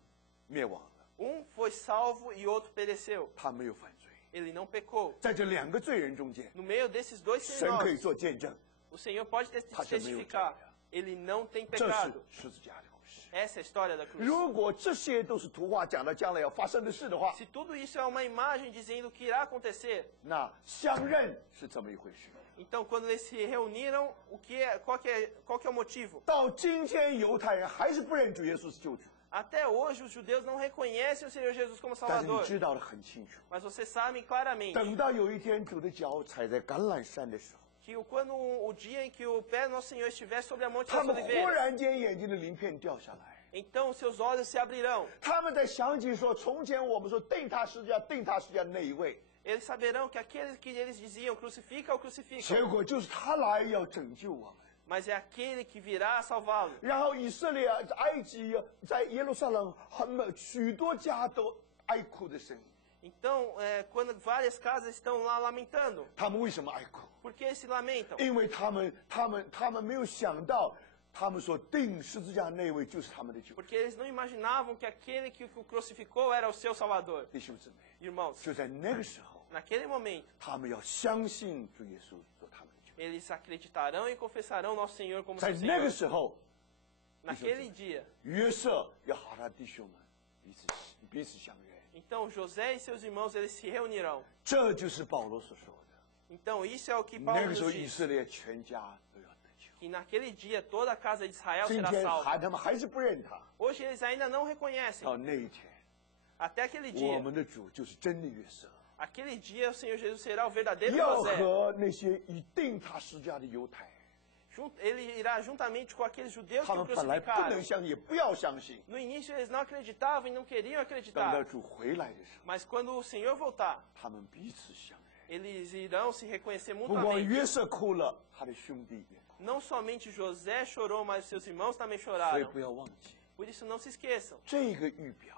灭亡了， Foi salvo e outro pereceu. 他没有犯罪。 Ele não pecou. 在这两个罪人中间， No meio desses dois 神可以 criminosos, 做见证， o Senhor pode 他是没有罪 testificar. 的。 Ele não tem 这是 pecado. 十字架的故事。 Essa é a história da cruz. 如果这些都是图画，讲到将来要发生的事的话， Se tudo isso é uma imagem dizendo o que irá acontecer, 那相认是怎么一回事？ então quando eles se reuniram, qual que é o motivo? 到今天，犹太人还是不认主耶稣是救主， Até hoje os judeus não reconhecem o Senhor Jesus como 但是你 Salvador. 知道的很清楚。 Mas vocês sabem claramente 等到有一天主的脚踩在橄榄山的时候， que quando o dia em que o pé do nosso Senhor estiver sobre a monte 他 das 们忽 oliveiras, 然间眼睛的鳞片掉下来， então os seus olhos se abrirão. 他们在想起说，从前我们说定他十字架那一位， Eles saberão que aqueles que eles diziam crucifica ou 结 crucifica, 果就是他来要拯救我们。 mas é aquele que virá salvá-lo. 然后以色列、埃及在耶路撒冷，许多家都哀哭的声音。 Então, quando várias casas estão lá lamentando, 他们为什么哀哭？ por que se lamentam? 因为他们没有想到，他们所钉十字架那位就是他们的救主。 Porque eles não imaginavam que aquele que o crucificou era o seu Salvador. 弟兄姊妹， Irmãos, 就在那个时候， naquele momento, 他们要相信主耶稣做他们的救主。 eles acreditarão e confessarão nosso Senhor como 在 seu 那个 Senhor. 时候， Naquele dia, 约瑟要和他弟兄们彼此相约。 então José e seus irmãos eles se reunirão. 这就是保罗所说的。 Então isso é o que 那 Paulo 个时 nos 候，以 diz, 色列全家都要得救。 que naquele dia toda a casa de Israel 今 será 天 salva. 他们还是不认他。 Hoje eles ainda não reconhecem. 到那一天， Até aquele 我 dia, 们的主就是真的约瑟， aquele dia o Senhor Jesus será o verdadeiro 要 José. 和那些已定他十字架的犹太， Ele irá juntamente com aqueles judeus 他 que o 们本来不 crucificaram. 能相信，也不要相信。 No início eles não acreditavam e não queriam 等到 acreditar. 主回来的时候， Mas quando o Senhor voltar, 他们彼此相认。 eles irão se reconhecer 不光 mutuamente. 约瑟哭了，他的兄弟也哭。 Não somente José chorou, mas seus irmãos também 所以 choraram. 不要忘记， Por isso não se esqueçam. 这个预表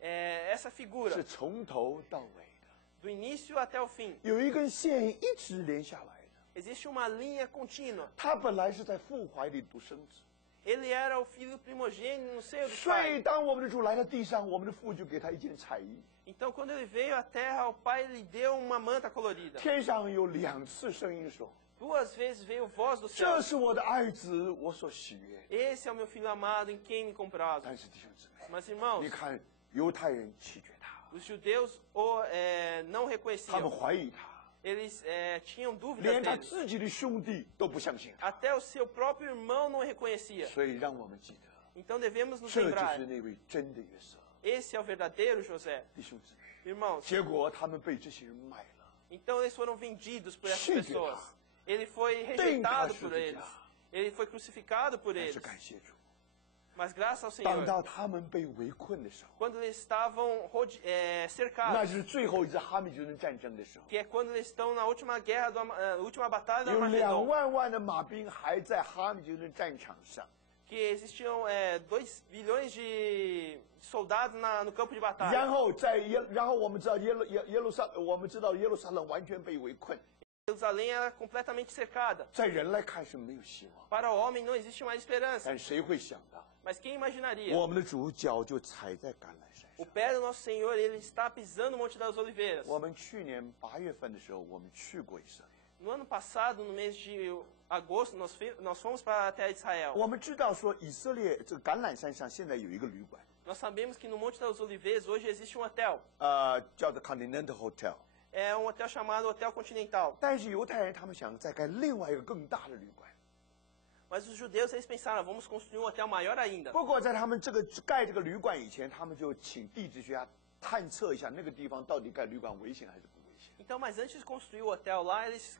Essa figura, 是从头到尾的， do início até o fim, 有一根线一直连下来的。 existe uma linha contínua. 他本来是在父怀里独生子， Ele era o filho primogênito no seio do 所以 pai. 当我们的主来到地上，我们的父就给他一件彩衣。 Então, quando ele veio à terra, o pai lhe deu uma manta colorida. 天上有2次声音说 Duas vezes veio voz do：“ céu. 这是我的爱子，我所喜悦。 Esse é o meu filho amado em quem me comprazo. ” 但是弟兄姊妹， Mas, irmãos, 你看犹太人弃绝他， os judeus não 他们 reconheciam. 怀疑他， Eles tinham dúvidas 连他 dele. 自己的兄弟都不相信他。 Até o seu próprio irmão não reconhecia. 所以让我们记得， Então devemos nos 这就 lembrar. 是那位真的约瑟。 Esse é o verdadeiro José. 弟兄姊妹， Irmãos, 结果他们被这些人卖了， então eles foram vendidos por essas Sim, pessoas. Deus. Ele foi Tem rejeitado graça por de eles. Deus. Ele foi crucificado por 但 eles. 是感谢主， Mas graças ao 当 Senhor, 到他们被围困的时候， quando eles estavam 那 cercados, 是最后一次哈密吉顿战争的时候， que é quando eles estão na última guerra, última batalha do 有2 Armagedon, 万的马兵还在哈密吉顿战场上。 que existiam 2 bilhões de soldados no campo de 然 batalha. 后我们知道耶路撒冷完全被围困， Jerusalém era completamente cercada. 在人来看是没有希望， Para o homem não existe mais esperança. 但谁会想到， Mas quem imaginaria? 我们的主脚就踩在橄榄山 O 上。 pé do nosso Senhor, ele está pisando no Monte das Oliveiras. 我们去年8月份的时候，我们去过以色列。 No ano passado, no mês de agosto, nós fomos para a terra de Israel. 我们知道说以色列这个橄榄山上现在有一个旅馆， Nós sabemos que no Monte das Oliveiras hoje existe um hotel. 叫做 Continental Hotel。 É um hotel chamado Hotel Continental. 但是犹太人他们想再盖另外一个更大的旅馆。 Mas os judeus, eles pensaram, vamos construir um hotel maior ainda. 不过在他们盖这个旅馆以前，他们就请地质学家探测一下那个地方到底盖旅馆危险还是不危险。 Então, mas antes de construir o hotel lá, eles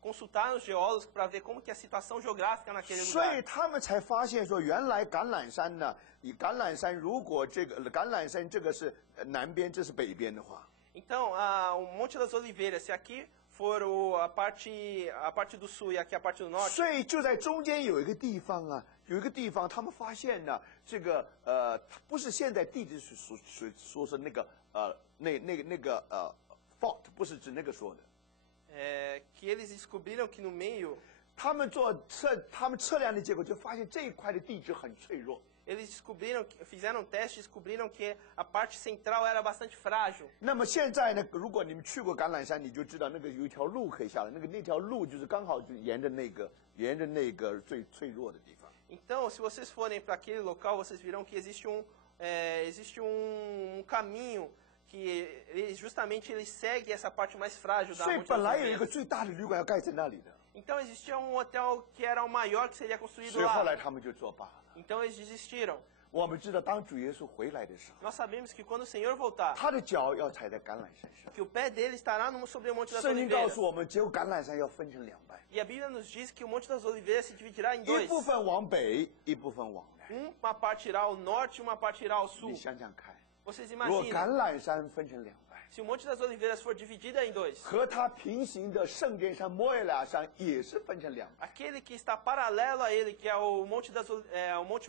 consultaram os geólogos para ver como que é a situação geográfica naquele 所以 lugar. 他们才发现说，原来橄榄山呢，以橄榄山如果这个橄榄山这个是南边，这是北边的话， Então, o Monte das Oliveiras, se aqui for a parte do sul e aqui a parte do norte, 所以就在中间有一个地方啊，有一个地方他们发现呢，这个它不是现在地质说是那个fault， 不是指那个说的。 que eles descobriram que no meio 他们测量的结果就发现这一块的地质很脆弱。 eles fizeram teste e descobriram que a parte central era bastante frágil. 那么现在呢，如果你们去过橄榄山，你就知道那个有一条路可以下来，那条路就是刚好就沿着那个最脆弱的地方。 Então, se vocês forem para aquele local, vocês verão que existe um caminho que justamente ele segue essa parte mais frágil da 所以 Monte 本 das 来有一个 Oliveiras. 最大的旅馆要盖在那里的， Então existia um hotel que era o maior que seria construído 所以后来 lá. 他们就作罢了。 Então eles desistiram. 我们知道，当主耶稣回来的时候， Nós sabemos que quando o Senhor voltar, 他的脚要踩在橄榄山上。 que o pé dele estará sobre o Monte das 圣经告 Oliveiras. 诉我们，结果橄榄山要分成两半， E a Bíblia nos diz que o Monte das Oliveiras se dividirá em 一 dois. 部分往北，一部分往南。 Uma parte irá ao norte e uma parte irá ao sul. 你想想看， Vocês 如果 imaginam, 橄榄山分成两半， se o Monte das Oliveiras for dividida em dois, 和它平行的圣殿山摩耶拉山也是分成两半。 aquele que está paralelo a ele, que é o Monte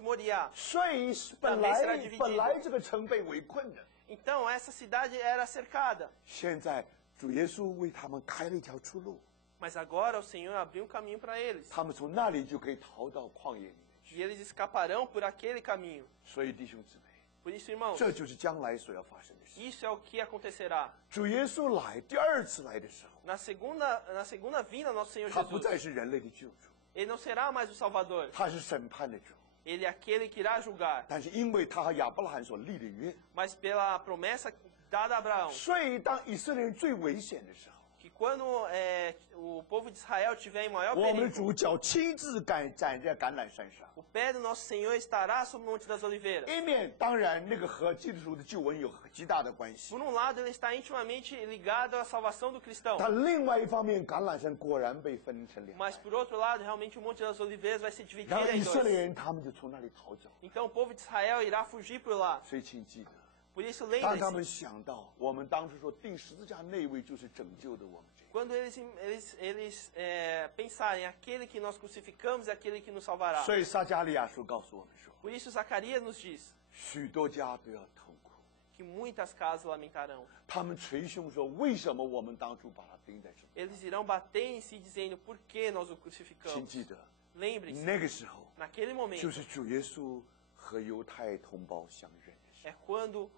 Moriá. 所以本来这个城被围困的， Então essa cidade era cercada. 现在主耶稣为他们开了一条出路， Mas agora o Senhor abriu um caminho para eles. 他们从那里就可以逃到旷野里面去。 E eles escaparão por aquele caminho. 所以弟兄姊妹， Por isso, irmãos, 这就是将来所要发生的事。 isso é o que acontecerá. 主耶稣来第二次来的时候， Na segunda vinda, nosso Senhor 他不 Jesus, 再是人类的救主， ele não será mais o Salvador. 他是审判的主。 Ele é aquele que irá julgar. 但是因为他和亚伯拉罕所立的约， Mas pela promessa dada a Abraão, 所以当以色列人最危险的时候， que quando o povo de Israel estiver em maior 我们的 perigo, 主脚亲自站在橄榄山上。 o pé do nosso Senhor estará sobre o Monte das Oliveiras. 一面当然那个和基督徒的救恩有极大的关系， Por um lado, ele está intimamente ligado à salvação do cristão. 但另外一方面，橄榄山果然被分成两半 Mas, por outro lado, realmente o Monte das Oliveiras vai se dividir 然后 em 以色列 dois. 人他们就从那里逃走。 Então, o povo de Israel irá fugir por lá. 所以请记得， Por isso, 当他们 lembre-se, 想到我们当初说钉十字架那位就是拯救的我们这个， quando eles pensarem, aquele que nós crucificamos é aquele que nos salvará. 所以撒迦利亚书告诉我们说， Por isso, Zacarias nos diz 许多家都要痛苦。 que muitas casas lamentarão. 他们捶胸说：“为什么我们当初把他钉在十字架 Eles irão bater em si dizendo, por que nós o 请 crucificamos? 记得， Lembre-se, 那个时候 naquele 就 momento 是主耶稣和犹太同胞相认的时 é quando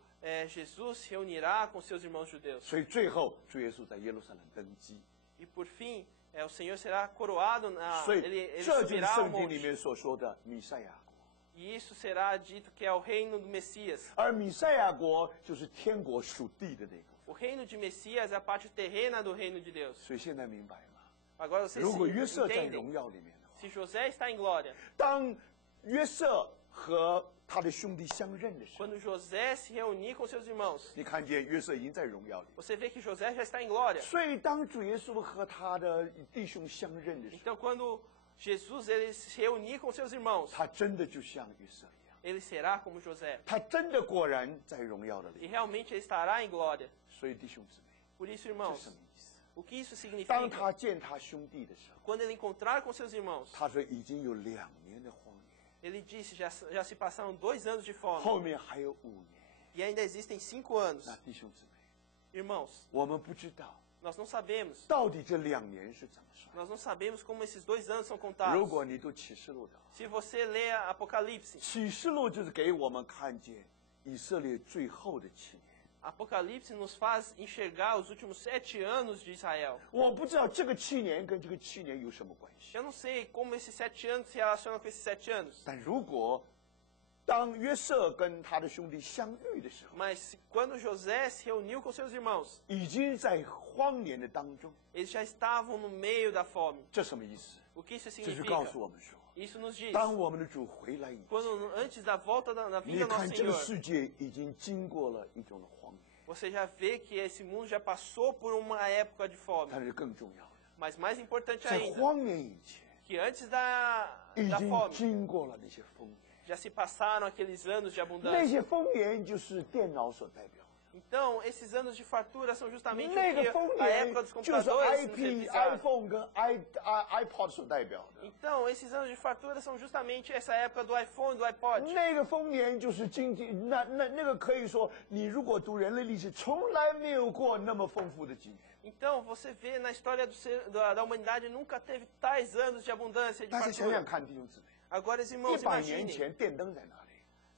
Jesus se reunirá com seus irmãos judeus. 候。所以最后，主耶稣在耶路撒冷登基。 E por fim, o Senhor será coroado, 所以 ele 这就是 subirá ao 圣经里 monte. 面所说的弥赛亚国。 E isso será dito que é o reino do Messias. 而弥赛亚国就是天国属地的那个。 O reino de Messias é a parte terrena do reino de Deus. 所以现在明白吗？ Agora vocês 如果约瑟在 entendem, 荣耀里面的话， se José está em glória, 当约瑟和他的兄弟相认的时候， quando José se reunir com seus irmãos, 你看见约瑟已经在荣耀里。 você vê que José já está em glória. 所以当主耶稣和他的弟兄相认的时候， Então, quando Jesus ele se reunir com seus irmãos, 他真的就像约瑟一样， ele será como José. 他真的果然在荣耀的 E 里。 realmente ele estará em glória. 所以弟兄姊妹， Por isso, 这 irmãos, 什么意思？ o que isso 当 significa? 他见他兄弟的时候， Quando ele encontrar com seus irmãos, 他说已经有2年的荒野， ele disse, já se passaram 2 anos de fome. 后面还有5年。 E ainda existem 5 anos. 那弟兄姊妹， Irmãos, 我们不知道 nós não sabemos. 到底这2年是怎么算。 Nós não sabemos como esses 2 anos são 如 contados. 果你读启示录的话， Se você lê Apocalipse, 启示录就是给我们看见以色列最后的7年。 Apocalipse nos faz enxergar os últimos 7 anos de Israel. 我不知道这个7年跟这个7年有什么关系， Eu não sei como esses 7 anos se relacionam com esses 7 anos. 但如果当约瑟跟他的兄弟相遇的时候， Mas quando José se reuniu com seus irmãos, 已经在荒年的当中， eles já estavam no meio da fome. 这什么意思？ O que isso 这是告 significa? 诉我们说， Isso nos diz, 当我们的主回来以前， quando antes da volta da 你 vinda do 看 nosso 这个 Senhor, 世界已经经过了一种的荒年， você já vê que esse mundo já passou por uma época de fome. 但是更重要的， Mas mais importante 在 ainda, 荒年以前， que antes da 已 fome, 经经过了那些丰年， já se passaram aqueles anos de 那 abundância. 些丰年就是电脑所代表的， Então, esses anos de fartura são justamente 那个 o 丰 que a 年 época dos 就是 computadores nos IP、 realizaram. iPhone 跟 iPod 所代表的。 Então, esses anos de fartura são justamente essa época do iPhone, do iPod. 那个丰年就是经济，那个可以说，你如果读人类历史，从来没有过那么丰富的几年。 Então, você vê na história da humanidade nunca teve tais anos de abundância, de 但是想想 fartura. 看，弟兄姊妹， Agora, os irmãos, 100年 imaginem, 前电灯在哪里？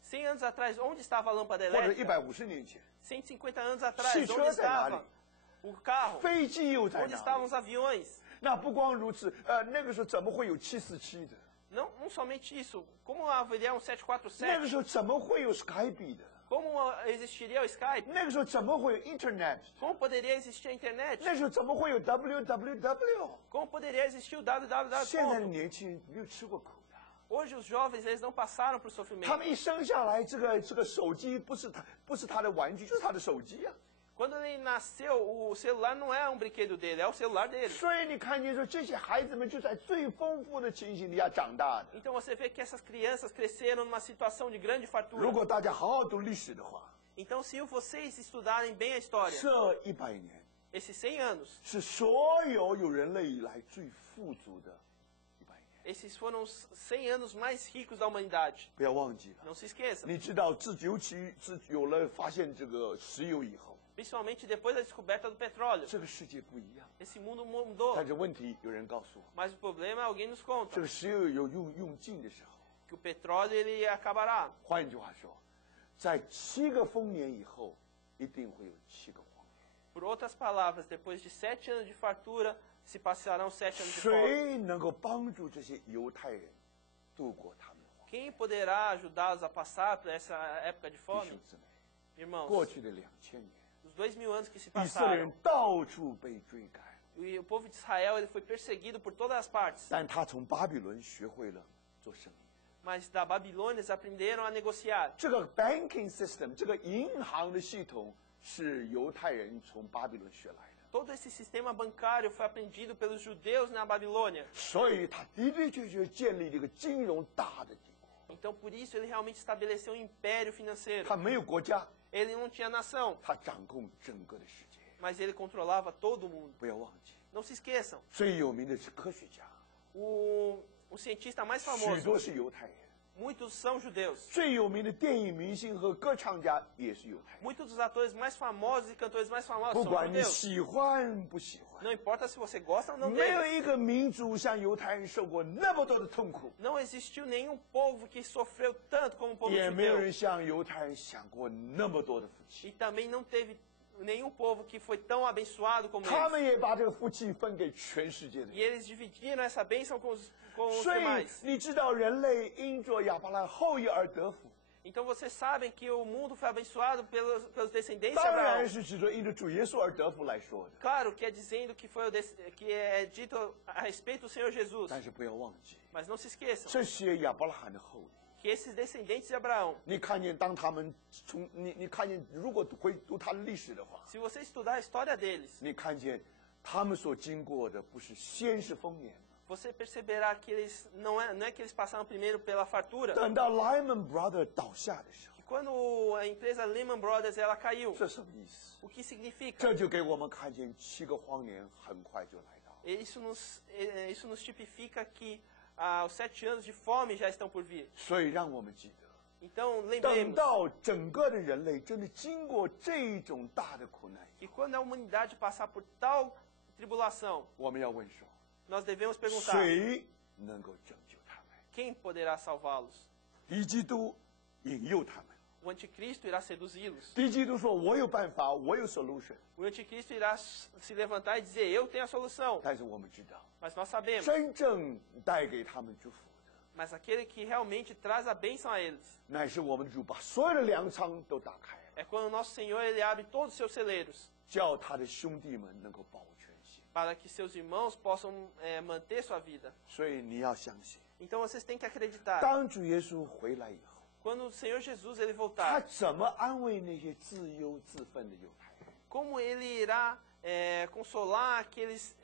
100 anos atrás, onde estava a lâmpada 或者 elétrica? 150年前， 150 anos atrás,汽车 onde 在哪里？ estava o carro? 飞机又在 Onde 哪 estavam 里？ os aviões? 那不光如此，那个时候怎么会有747的？ Não somente isso, como haveria um 那个 747? 时候怎么会有 Skype 的？ Como existiria o Skype? 那个时候怎么会有 Internet？ Como poderia existir a internet? 那时候怎么会有 www？ Como poderia existir o 现在的 www.com? 年轻人没有吃过苦的， Hoje os jovens eles não passaram por 他 sofrimento. 们一生下来，这个手机不是他的玩具，就是他的手机啊。 Quando ele nasceu, o celular não é um brinquedo dele, é o celular dele. 所以你看见说，这些孩子们就在最丰富的情形底下长大的。 Então você vê que essas crianças cresceram numa situação de grande 如 fartura. 果大家好好读历史的话， Então se vocês estudarem bem a história, 这100年 esses 100 anos, 是所有人类以来最富足的100年。 esses foram os 100 anos mais ricos da humanidade. 不要忘记了， Não se esqueçam. 你知道尤其自有了发现这个石油以后， Principalmente depois da descoberta do petróleo. 这个世界不一样。 Esse mundo mudou. 但是问题，有人告诉我， Mas o problema é alguém nos 这 conta 个石油有用尽的时候。 que o petróleo ele acabará. 换句话说，在7个丰年以后，一定会有7个荒年。 Por outras palavras, depois de 7 anos de fartura, se passarão 7 anos de fome. 谁能够帮助这些犹太人度过他们的荒年？ Quem poderá ajudá-los a passar por essa época de 弟 fome? 兄姊妹， Irmãos, 过去的2000年， os 2000 anos que se 以色列人 passaram, 到处被追赶， e o povo de Israel ele foi perseguido por todas as partes. 但他从巴比伦学会了做生意。 Mas da Babilônia eles aprenderam a negociar. 这个 banking system， 这个银行的系统，是犹太人从巴比伦学来的。 Todo esse sistema bancário foi aprendido pelos judeus na Babilônia. 所以他的确建立了一个金融大的帝国。 Então, por isso, ele realmente estabeleceu um império financeiro. 他没有国家， Ele não tinha nação, 他掌控整个的世界。 mas ele controlava todo mundo. 不要忘记， Não se esqueçam, 最有名的是科学家， o cientista mais 许 famoso, 多是犹太人。 muitos são judeus. 最有名的电影明星和歌唱家也是犹太人。 Muitos dos atores mais famosos e cantores mais famosos 不 são 管你 judeus. 喜欢不喜欢， Não importa se você gosta ou não 没有 deles. 一个民族像犹太人受过那么多的痛苦， Não existiu nenhum povo que sofreu tanto como o povo 也没有 judeu. 人像犹太人享过那么多的福气。 E também não teve nenhum povo que foi tão abençoado como 他 eles. 们也把这个福气分给全世界的 E 人。 eles dividiram essa bênção com os 所以 demais. 你知道，人类因着亚伯拉罕后裔而得福， Então vocês sabem que o mundo foi abençoado pelos descendentes de 当 Abraão. 然是指着因着主耶稣而得福来说的。 Claro que é dizendo que que é dito a respeito do Senhor Jesus. 但是不要忘记， Mas não se esqueçam 这些亚伯拉罕的后裔。 que esses descendentes de Abraão, 你看见，当他们从你看见，如果回读他的历史的话， se você estudar a história deles, 你看见他们所经过的不是先是丰年， você perceberá que eles não é que eles passaram primeiro pela fartura. 等到 Lehman Brothers 倒下的时候， Que quando a empresa Lehman Brothers ela caiu, 这什么意思？ o que significa? 这就给我们看见7个荒年很快就来到。 Isso nos tipifica que os 7 anos de fome já estão por vir. 所以让我们记得， Então 等 lembremos 到整个的人类真的经过这种大的苦难， que quando a humanidade passar por tal tribulação, 我们要问说， nós devemos perguntar: 谁能够拯救他们？ quem poderá salvá-los? 敌基督引诱他们， O anticristo irá seduzi-los. 敌基督说：“我有办法，我有 solution。 O anticristo irá se levantar e dizer: eu tenho a solução. ”但是我们知道， Mas nós sabemos. 真正带给他们祝福的， Mas aquele que realmente traz a bênção a eles 乃是我们的主把所有的粮仓都打开了， é quando o nosso Senhor ele abre todos os seus celeiros 叫他的兄弟们能够保全性。 para que seus irmãos possam manter sua vida. 所以你要相信， Então vocês têm que acreditar. 当主耶稣回来以后， Quando o Senhor Jesus ele 他 voltar, 怎么安慰那些自忧自愤的犹太人？ como ele irá consolar aqueles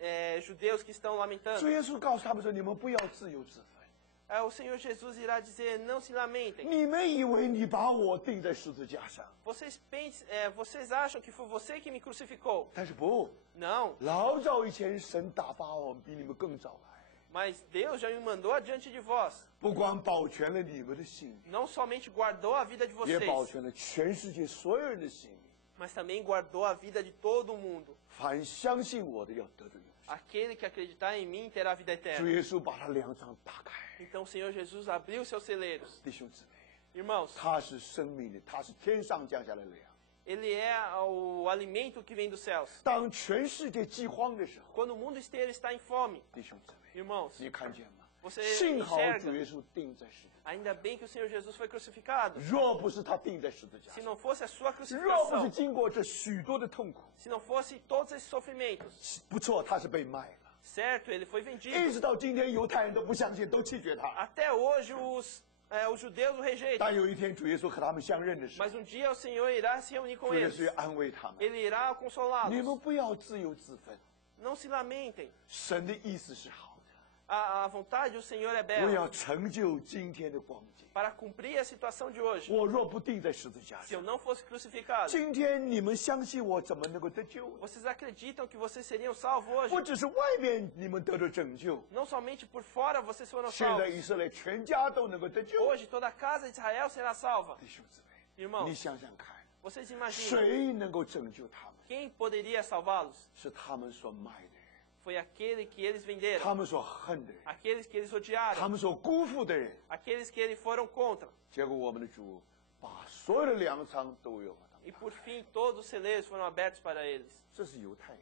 judeus que estão lamentando? 主耶稣告诉他们说：“你们不要自忧自愤， o Senhor Jesus irá dizer, não se lamentem. 你们以为你把我钉在十字架上， Vocês acham que foi você que me crucificou? 但是不， Não, 老早以前神打发我比你们更早来， mas Deus já me mandou adiante de vós. 不光保全了你们的性命， Não somente guardou a vida de 也 vocês, 保全了全世界所有人的性命。 mas também guardou a vida de todo mundo. 凡相信我的，要得着永生。 Aquele que acreditar em mim terá vida 主 eterna. 耶稣把他两掌打开， Então o Senhor Jesus abriu seus celeiros. 弟兄姊妹， Irmãos, 他是生命的，他是天上降下来的粮。 Ele é o alimento que vem dos céus. 当全世界饥荒的时候， Quando o mundo inteiro está em fome, 弟兄姊妹， irmãos, 你看见吗？ você 幸好 enxerga. 主耶稣钉在十字架， Ainda bem que o Senhor Jesus foi crucificado. 若不是他钉在十字架 Se 上， não fosse a sua 若不是 crucificação, 经过这许多的痛苦， se não fosse todos esses sofrimentos, 不错，他是被卖了。 certo, ele foi 一 vendido. 直到今天，犹太人都不相信，都弃绝他。 Até hoje os judeus o rejeitam. 但有一天，主耶稣和他们相认的时候， Mas um dia o Senhor irá se reunir 主 com 耶 eles. 稣也安慰他们： Ele irá 你 consolá-los. 们不要自由自愤， Não se lamentem. 神的意思是好的， A vontade do Senhor é 我 bela 要成就今天的光景。 para cumprir a situação de hoje. 我若不钉在十字架 Se eu 上， não fosse crucificado, 今天你们相信我，怎么能够得救呢？ vocês acreditam que vocês seriam salvos hoje? 不只是外面你们得着拯救， Não somente por fora vocês foram 现在 salvos. 以色列全家都能够得救。 Hoje toda a casa de Israel será salva. 弟兄姊妹，你 Irmãos, 想想看， vocês imaginam 谁能够拯救他们？ quem poderia salvá-los? 是他们所卖的人， Foi aquele que eles venderam, 他们所恨的人， aqueles que eles 他 odiaram, 们所辜负的人。 aqueles que eles foram contra. 结果我们的主把所有的粮仓都有了。 E por fim, todos os celeiros foram abertos para eles. 这是犹太人，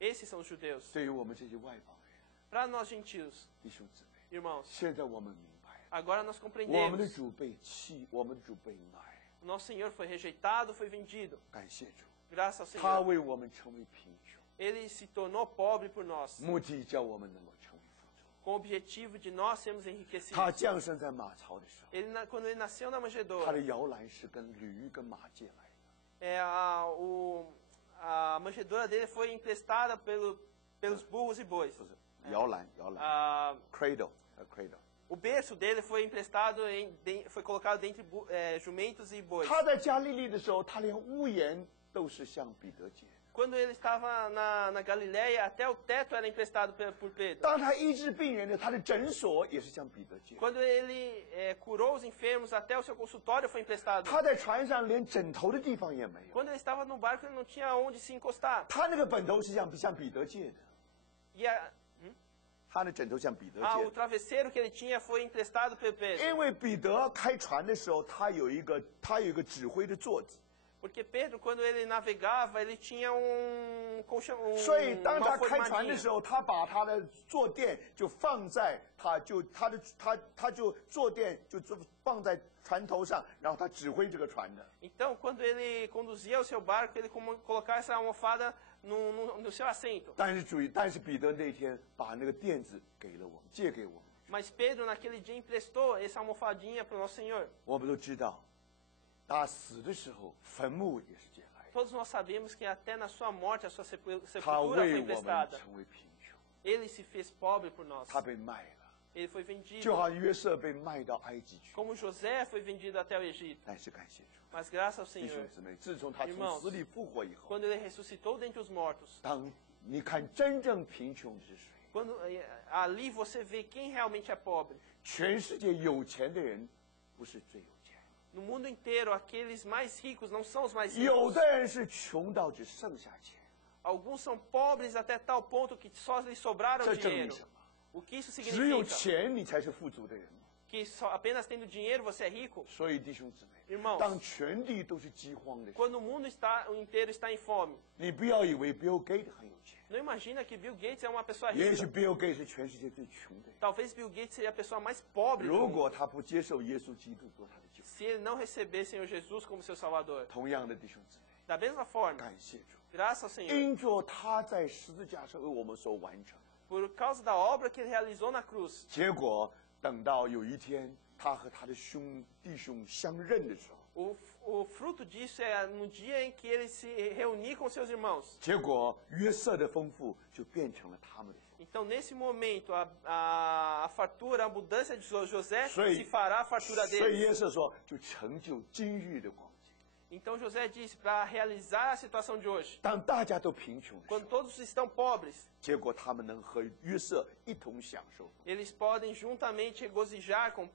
Esses são os judeus. 对于我们这些外邦人， Para nós gentios, 弟兄姊妹， irmãos, 现在我们明白， agora nós 我们的 compreendemos. 主被弃，我们的主被卖。 O nosso Senhor foi rejeitado, foi vendido. 感谢主， Graças ao 他 Senhor. 为我们成为贫穷， Ele se tornou pobre por nós, 目的叫我们能够成为富足。 com o objetivo de nós sermos 他 enriquecidos. 降生在马槽的时候， Quando ele nasceu na 他的 manjedoura, 摇篮是跟驴跟马借来的。 a manjedoura dele foi emprestada pelos burros e bois. 不是摇篮，摇篮 Ah, ，cradle，cradle。 o berço dele foi emprestado, foi colocado dentre jumentos e bois. 他在加利利的时候，他连屋檐都是向彼得借的。 Quando ele estava na Galileia, até o teto era emprestado por Pedro. 当他医治病人的，他的诊所也是向彼得借的。 Quando ele curou os enfermos, até o seu consultório foi emprestado. 他在船上连枕头的地方也没有， Quando ele estava no barco, ele não tinha onde se encostar. 他那个枕头是向彼得借的， E 他的枕头向彼得 o 借的， travesseiro que ele tinha foi emprestado por Pedro. 因为彼得开船的时候，他有一个指挥的座子， Porque Pedro, quando ele navegava, ele tinha colchão, 所以当 uma 他开船的 formadinha. 时候，他把他的坐垫就放在他就坐垫就放在船头上，然后他指挥这个船的。 Então, quando ele conduzia o seu barco, ele colocava essa almofada no seu assento. 但是彼得那天把那个垫子给了我们，借给我们。 Mas Pedro, naquele dia, emprestou essa almofadinha para o nosso Senhor. 我们都知道，他死的时坟墓也是借来的。 Todos nós sabemos que até na sua morte, a sua 他 sepultura 为 foi 我们 emprestada. 成为贫穷， Ele se fez pobre por nós. 他被卖了， Ele foi vendido. 就好像约瑟被卖到埃及去。 Como José foi vendido até o Egito. 但是感谢主， Mas graças ao 弟兄 Senhor, 姊妹，自从他从 Irmãos, 死里复活以后， quando ele ressuscitou dentre os mortos, 当你看真正贫穷的是谁？ quando ali você vê quem realmente é pobre. 全世界有钱的人不是最有钱， No mundo inteiro, aqueles mais ricos não são os mais 有 ricos. 的人是穷到只剩下钱。 Alguns são pobres até tal ponto que só lhes sobraram 这证明 dinheiro. 什么？ O que isso 只有 significa? 钱你才是富足的人。 Que só apenas tendo dinheiro você é rico? 所以弟兄姊妹， Irmãos, 当全地都是饥荒的时候， quando o mundo inteiro está em fome, 你不要以为 Bill Gates 很有钱， não imagina que Bill Gates é uma pessoa 也许 rica. Bill Gates 是全世界最穷的人。 Talvez Bill Gates seja a pessoa mais pobre do 如 mundo, 果他不接受耶稣基督做他的救， se ele não receber Senhor Jesus como seu Salvador. 同样的弟兄姊妹， Da mesma forma, 感谢主， graças ao Senhor, 因着他在十字架上为我们所完成， por causa da obra que ele realizou na cruz, 结果等到有一天他和他的弟兄相认的时候， O fruto disso é no dia em que ele se reunir com seus irmãos. 结果约瑟的丰富就变成了他们的丰富。 Então, nesse momento, a fartura, a abundância de José 所以 se fará a fartura 所以 dele. 约瑟说，就成就今日的光景。 Então, José disse, para realizar a situação de hoje, 当大家都贫穷的时 quando 候， todos estão pobres, 结果他们能和约瑟一同享受。 eles podem juntamente regozijar com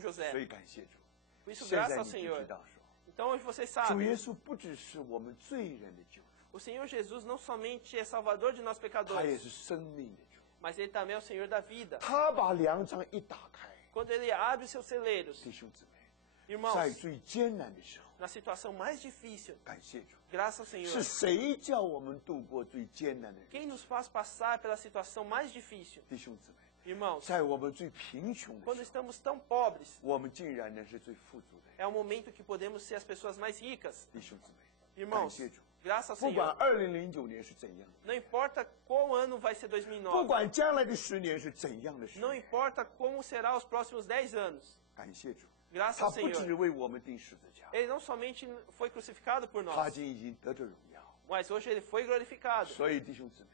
所 José. 以感谢主。 Por isso, 现 graças 在 ao 你就 Senhor. 知道说， Então, hoje vocês 主耶 sabem, 稣不只是我们罪人的救主， o Senhor Jesus não somente é salvador de nós 他也 pecadores, 是生命的主。 mas Ele também é o Senhor da vida. 他把粮仓一打开， Quando Ele abre seus celeiros, 弟兄姊妹， irmãos, 在最艰难的时候， na situação mais difícil, 感谢主， graças ao Senhor, 是谁叫我们度过最艰难的日子？ quem nos faz passar pela situação mais difícil? 弟兄姊妹， Irmãos, 在我们最贫穷的 quando 时候， estamos tão pobres, 我们竟然能是最富足的人。 é o momento que podemos ser as pessoas mais ricas. 弟兄姊妹，感 Irmãos, 谢主。 graças ao 不管 Senhor, 2009年是怎样的， não importa qual ano vai ser 不 2009, 管将来的10年是怎样的事， não importa como será os próximos 10 anos, 感谢主， graças 他 ao 不只 Senhor, 为我们钉十字架， Ele não somente foi crucificado por 他 nós, 今已经得着荣耀。 mas hoje Ele foi glorificado. 所以弟兄姊妹，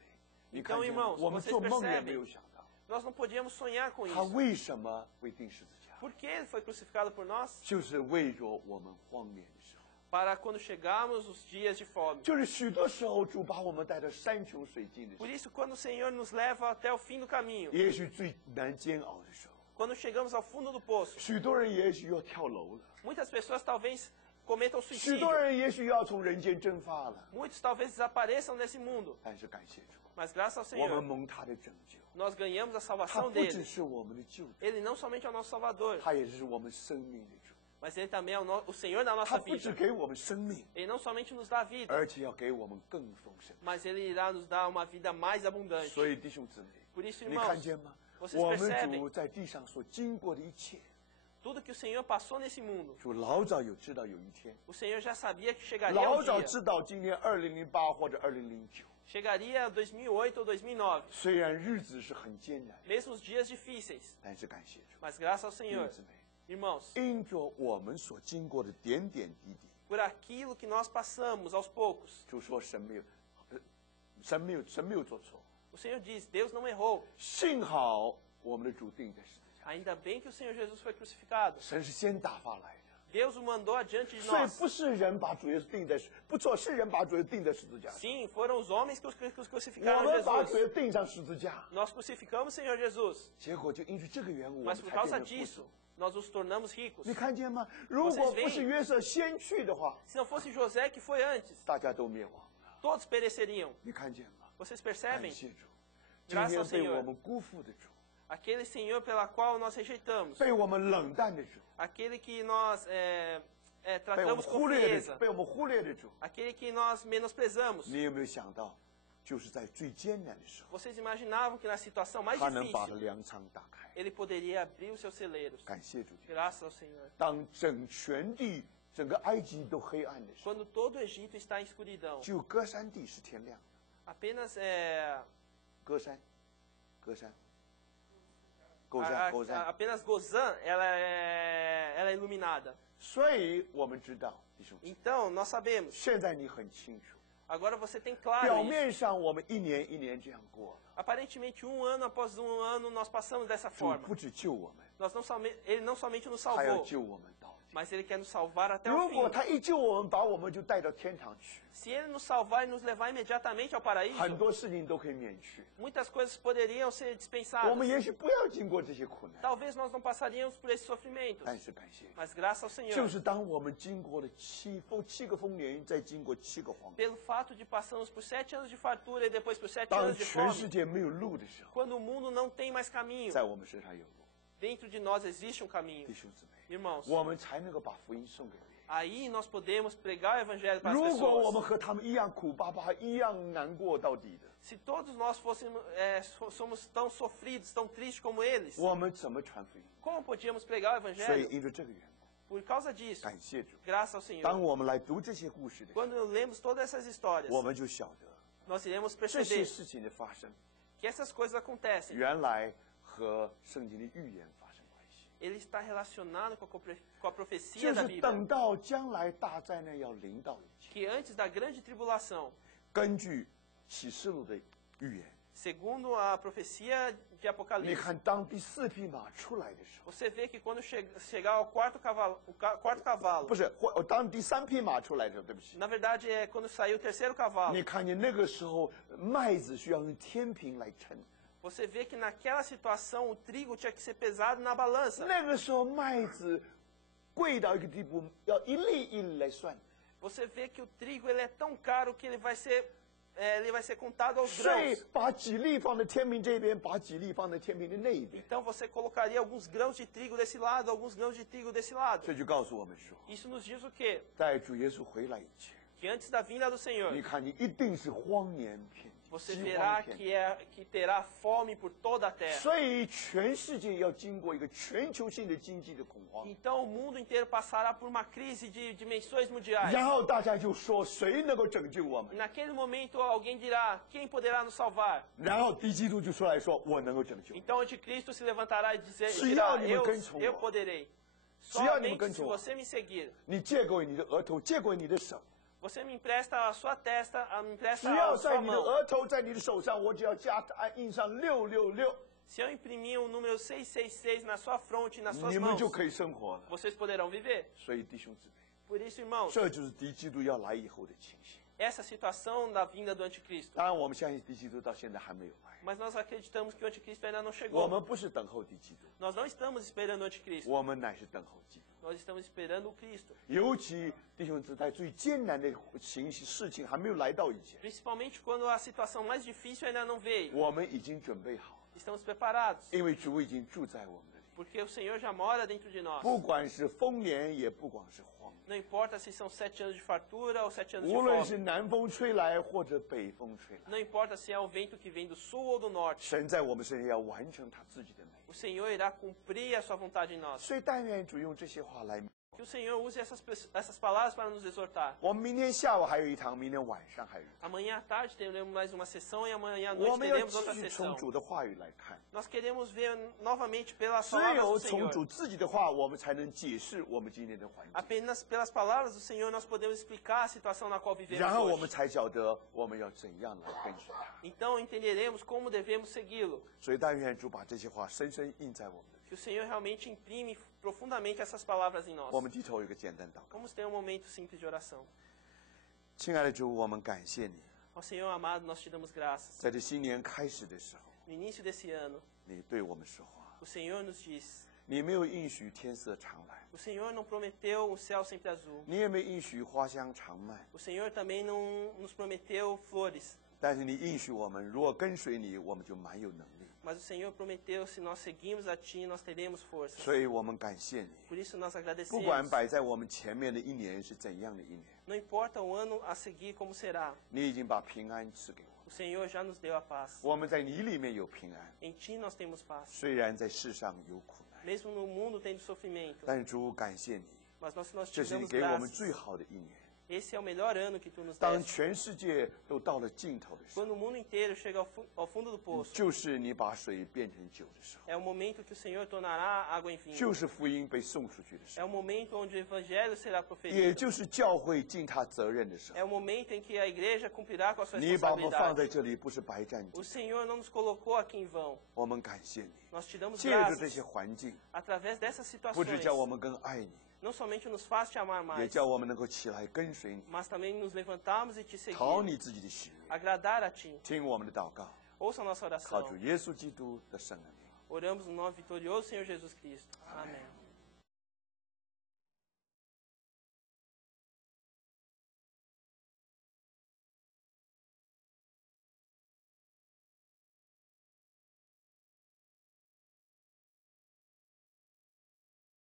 你 Então, 看见 irmãos, 我们 vocês 做梦也 percebem 没有想到， Nós não podíamos sonhar com 他 isso. 为什么会钉十字架？ Por que Ele foi crucificado por nós? 就是为着我们荒年的时候， Para quando chegarmos os dias de fome. 就是许多时候主把我们带到山穷水尽的时 Por 候， isso, quando o Senhor nos leva até o fim do caminho, 也许最难煎熬的时候， quando chegamos ao fundo do poço, 许多人也许要跳楼了， muitas pessoas talvez cometam 许 suicídio. 多人也许要从人间蒸发了。 Muitos talvez desapareçam desse mundo. 但是感谢主， Mas graças ao 我们 Senhor, 蒙他的拯救， nós ganhamos a 他 salvação 不只 dele. 是我们的救主， Ele não somente é o nosso Salvador, 他也是我们生命的主。 mas Ele também é o Senhor da 他 nossa 不只 vida. 给我们生命， Ele não somente nos dá a vida, 而且要给我们更丰盛。 mas Ele irá nos dar uma vida mais abundante. 所以弟兄姊妹， Por isso, 你看 irmãos, 见吗？ vocês 我们 percebem 主在地上所经过的一切， tudo que o Senhor passou nesse mundo. 主老早有知道有一天， O Senhor já sabia que chegaria 老 um 早 dia. 知道今年2008或者2009， Chegaria 2008 ou 2009. 虽然日子是很艰难， Mesmo os dias difíceis. 但是感谢主， Mas graças ao 弟兄 Senhor, 姊妹， irmãos, 因着我们所经过的点点滴滴， por aquilo que nós passamos aos poucos, 就说神没有做错， o Senhor diz, Deus não errou. 幸好我们的主定在十字架， Ainda bem que o Senhor Jesus foi crucificado. 神是先打发来的。 Deus o mandou adiante de 所以 nós. 不是人把主耶稣钉在不错，是人把主耶稣钉在十字架上。 Sim, foram os homens que os 我 crucificaram 们把主 Jesus. 耶稣钉上十字架， Nós crucificamos o Senhor Jesus. 结果就因为这个缘故，我们 Mas 才 por 变 causa 成富 disso, 足。 nós nos tornamos ricos. 你看见吗？如果不是约瑟先去的话， Se não fosse José que foi antes, 大家都灭亡了。 todos pereceriam. 你看见吗？ Vocês 感 percebem? 谢主，今 Graças 天 ao 被 Senhor. 我们辜负的主， Aquele Senhor pela qual nós rejeitamos. 被我们冷淡的主， Aquele que nós 被我们 tratamos com 忽略的 frieza. 主，被我们忽略的主。 Aquele que nós menosprezamos. 你有没有想到，就是在最艰难的时候， Vocês imaginavam que na situação mais 他能把 difícil, 粮仓打开？ ele poderia abrir os seus celeiros. 感谢主。 Graças ao Senhor. 当全地整个埃及都黑暗的时候， Quando todo o Egito está em escuridão, 只有歌山地是天亮的。 apenas 歌山，歌山，勾山。 apenas Gozã ela é iluminada. 所以我们知道，弟兄姊妹， Então, nós sabemos. 现在你很清楚， Agora você tem claro 表 isso. 面上我们一年一年这样过， Aparentemente, um ano após um ano, nós passamos dessa 主 forma. 不只救我们， Ele não somente nos 他要 salvou, 救我们到底。 mas Ele quer nos salvar até 如 o 果 fim. 他一救我们，把我们就带到天堂去， Se Ele nos salvar e nos levar imediatamente ao paraíso, 很多事情都可以免去。 muitas coisas poderiam ser 我 dispensadas. 们也许不要经过这些苦难， Talvez nós não passaríamos por esses sofrimentos. 但是感谢主， Mas graças ao Senhor, 就是当我们经过了七个丰年，再经过7个荒年， pelo fato de passarmos por 7 anos de fartura e depois por 7当 anos de 全世 fome, 界没有路的时候， quando o mundo não tem mais caminho, 在我们身上有路， dentro de nós existe um caminho. 弟兄姊妹， Irmãos, 我们才能够把福音送给别人。 aí nós podemos pregar o evangelho para as 如果我们 pessoas. 和他们一样苦巴巴、一样难过到底的， Se todos nós somos tão sofridos, tão tristes como eles, 我们怎么传福音？ como podíamos pregar o 所以 evangelho? 因着这个缘故， Por causa disso, 感谢主。 graças ao Senhor, 当我们来读这些故事的时候， quando lemos todas essas histórias, 我们就晓得 nós iremos 这些 perceber 事情的发生， que essas coisas acontecem. 原来和圣经的预言发生关系。ele está relacionado com a profecia 就 da 是 Bíblia. 等到将来大灾难要临到以前， Que antes da grande tribulação, 根据启示录的预言， segundo a profecia de 你 Apocalipse, 看当第4匹马出来的时候， você vê que quando chegar ao quarto cavalo, 不是，当第3匹马出来的时候，对不起， na verdade é quando sair o terceiro cavalo, 你看见那个时候麦子需要用天平来称， você vê que naquela situação o trigo tinha que ser pesado na balança. 那个时候麦子贵到一个地步，要一粒一粒来算， Você vê que o trigo ele é tão caro que ele vai ser contado aos 所以 grãos. 把几粒放在天平这边，把几粒放在天平的那一边， Então você colocaria alguns grãos de trigo desse lado, alguns grãos de trigo desse lado. 这就告诉我们说， Isso nos diz o quê? 在主耶稣回来以前， Que antes da vinda do Senhor, 你看你一定是荒年遍地， você 饥荒 verá 遍地。 que terá fome por toda a terra. 所以全世界要经过一个全球性的经济的恐慌， Então o mundo inteiro passará por uma crise de dimensões mundiais. 然后大家就说谁能够拯救我 E 们？ naquele momento alguém dirá, quem poderá nos salvar? 然后敌基督就出来说，我能够拯救。 Então o anticristo se levantará e Se dirá,你们跟从我， eu poderei. 只要你们 Somente 跟 se 从我， você me seguir. 你借给我你的额头，借给我你的手， Você me empresta a sua testa, me 只 empresta 要 a 在 sua 你的 mão. 额头，在你的手上，我只要加印上666， Se eu imprimir o número 666 na sua fronte e nas suas 你们 mãos, 就可以生活了。 vocês poderão viver. 所以弟兄姊妹， Por isso, irmãos, 这就是敌基督要来以后的情形。 essa situação da vinda do anticristo. 当然，我们相信敌基督到现在还没有来， Mas nós acreditamos que o anticristo ainda não 我 chegou. 们不是等候敌基督， Nós não estamos esperando o anticristo. 我们乃是等候基督。 Nós estamos esperando o Cristo. 尤其弟兄姊妹，在最艰难的事情还没有来到以前， Principalmente quando a situação mais difícil ainda não veio. 我们已经准备好了， Estamos preparados. 因为主已经住在我们的里面。 Porque o Senhor já mora dentro de nós. 不管是丰年，也不管是荒年， Não importa se são 7 anos de fartura ou 7 anos de 无论是 fome. 南风吹来或者北风吹来， Não importa se é o vento que vem do sul ou do norte. 神在我们身上要完成他自己的美。 O Senhor irá cumprir a sua vontade em nós. 所以但愿主用这些话来。 Que o Senhor use essas palavras para nos exortar. 我们明天下午还有一堂，明天晚上还有一堂。 Amanhã à tarde teremos mais uma sessão e amanhã à 我 noite 们要 teremos 继 outra 续从 sessão. 主的话语来看， Nós queremos ver novamente pelas 只 palavras 有 do 从主 Senhor. 自己的话，我们才能解释我们今天的环境， Apenas pelas palavras do Senhor nós podemos explicar a situação na qual vivemos 然后我们 hoje. 才晓得我们要怎样来跟随他。 Então entenderemos como devemos segui-lo. 所以但愿主把这些话深深印在我们的里 Que o Senhor realmente imprime profundamente essas palavras em 面。 nós. 我们低头有一个简单祷告。 Vamos ter um momento simples de oração. 亲爱的主，我们感谢你， Ó Senhor amado, nós te damos graças. 在这新年开始的时候， No início desse ano, 你对我们说话， o Senhor nos disse: 你没有应许天色常蓝， o Senhor não prometeu um céu sempre azul. 你也没应许花香常漫， O Senhor também não nos prometeu flores. 但是你应许我们，如果跟随你，我们就蛮有能力。 Mas o Senhor prometeu, se nós seguirmos a Ti, nós teremos forças. 所以我们感谢你， Por isso nós 不管 agradecemos. 摆在我们前面的一年是怎样的一年， Não importa o ano a seguir como será, 你已经把平安赐给我 o Senhor já nos deu a paz. 我们在你里面有平安， Em Ti nós temos paz. 虽然在世上有苦难， Mesmo no mundo tendo sofrimento, 但是主感谢你， mas nós te 这是你 damos 给我们 graças. 最好的一年。 Esse é o melhor ano que Tu nos 当 deste. 全世界都到了尽头的时候， Quando o mundo inteiro chega ao fundo do poço, 就是你把水变成酒的时候， é o momento que o Senhor tornará água em vinho. 就是福音被送出去的时 É 候， o momento onde o Evangelho será 也 proferido. 就是教会尽他责任的时 É 候。 o momento em que a igreja cumprirá com a sua 你把我们放在 responsabilidade. 这里，不是白占 O 据， Senhor não nos colocou aqui em vão. 我们感谢你。 Nós te damos 借着这 graças 些环境， através dessas 不只 situações. 叫我们更爱你， Não somente nos faz te amar 也 mais, 叫我们能够起来跟随你， mas também nos levantarmos e te 讨 seguir, 你自己的喜悦。 agradar a ti. 听我们的祷告， Ouça a nossa 靠 oração. 主耶稣基督的圣名。 Oramos no nome vitorioso do Senhor Jesus Cristo. Amém.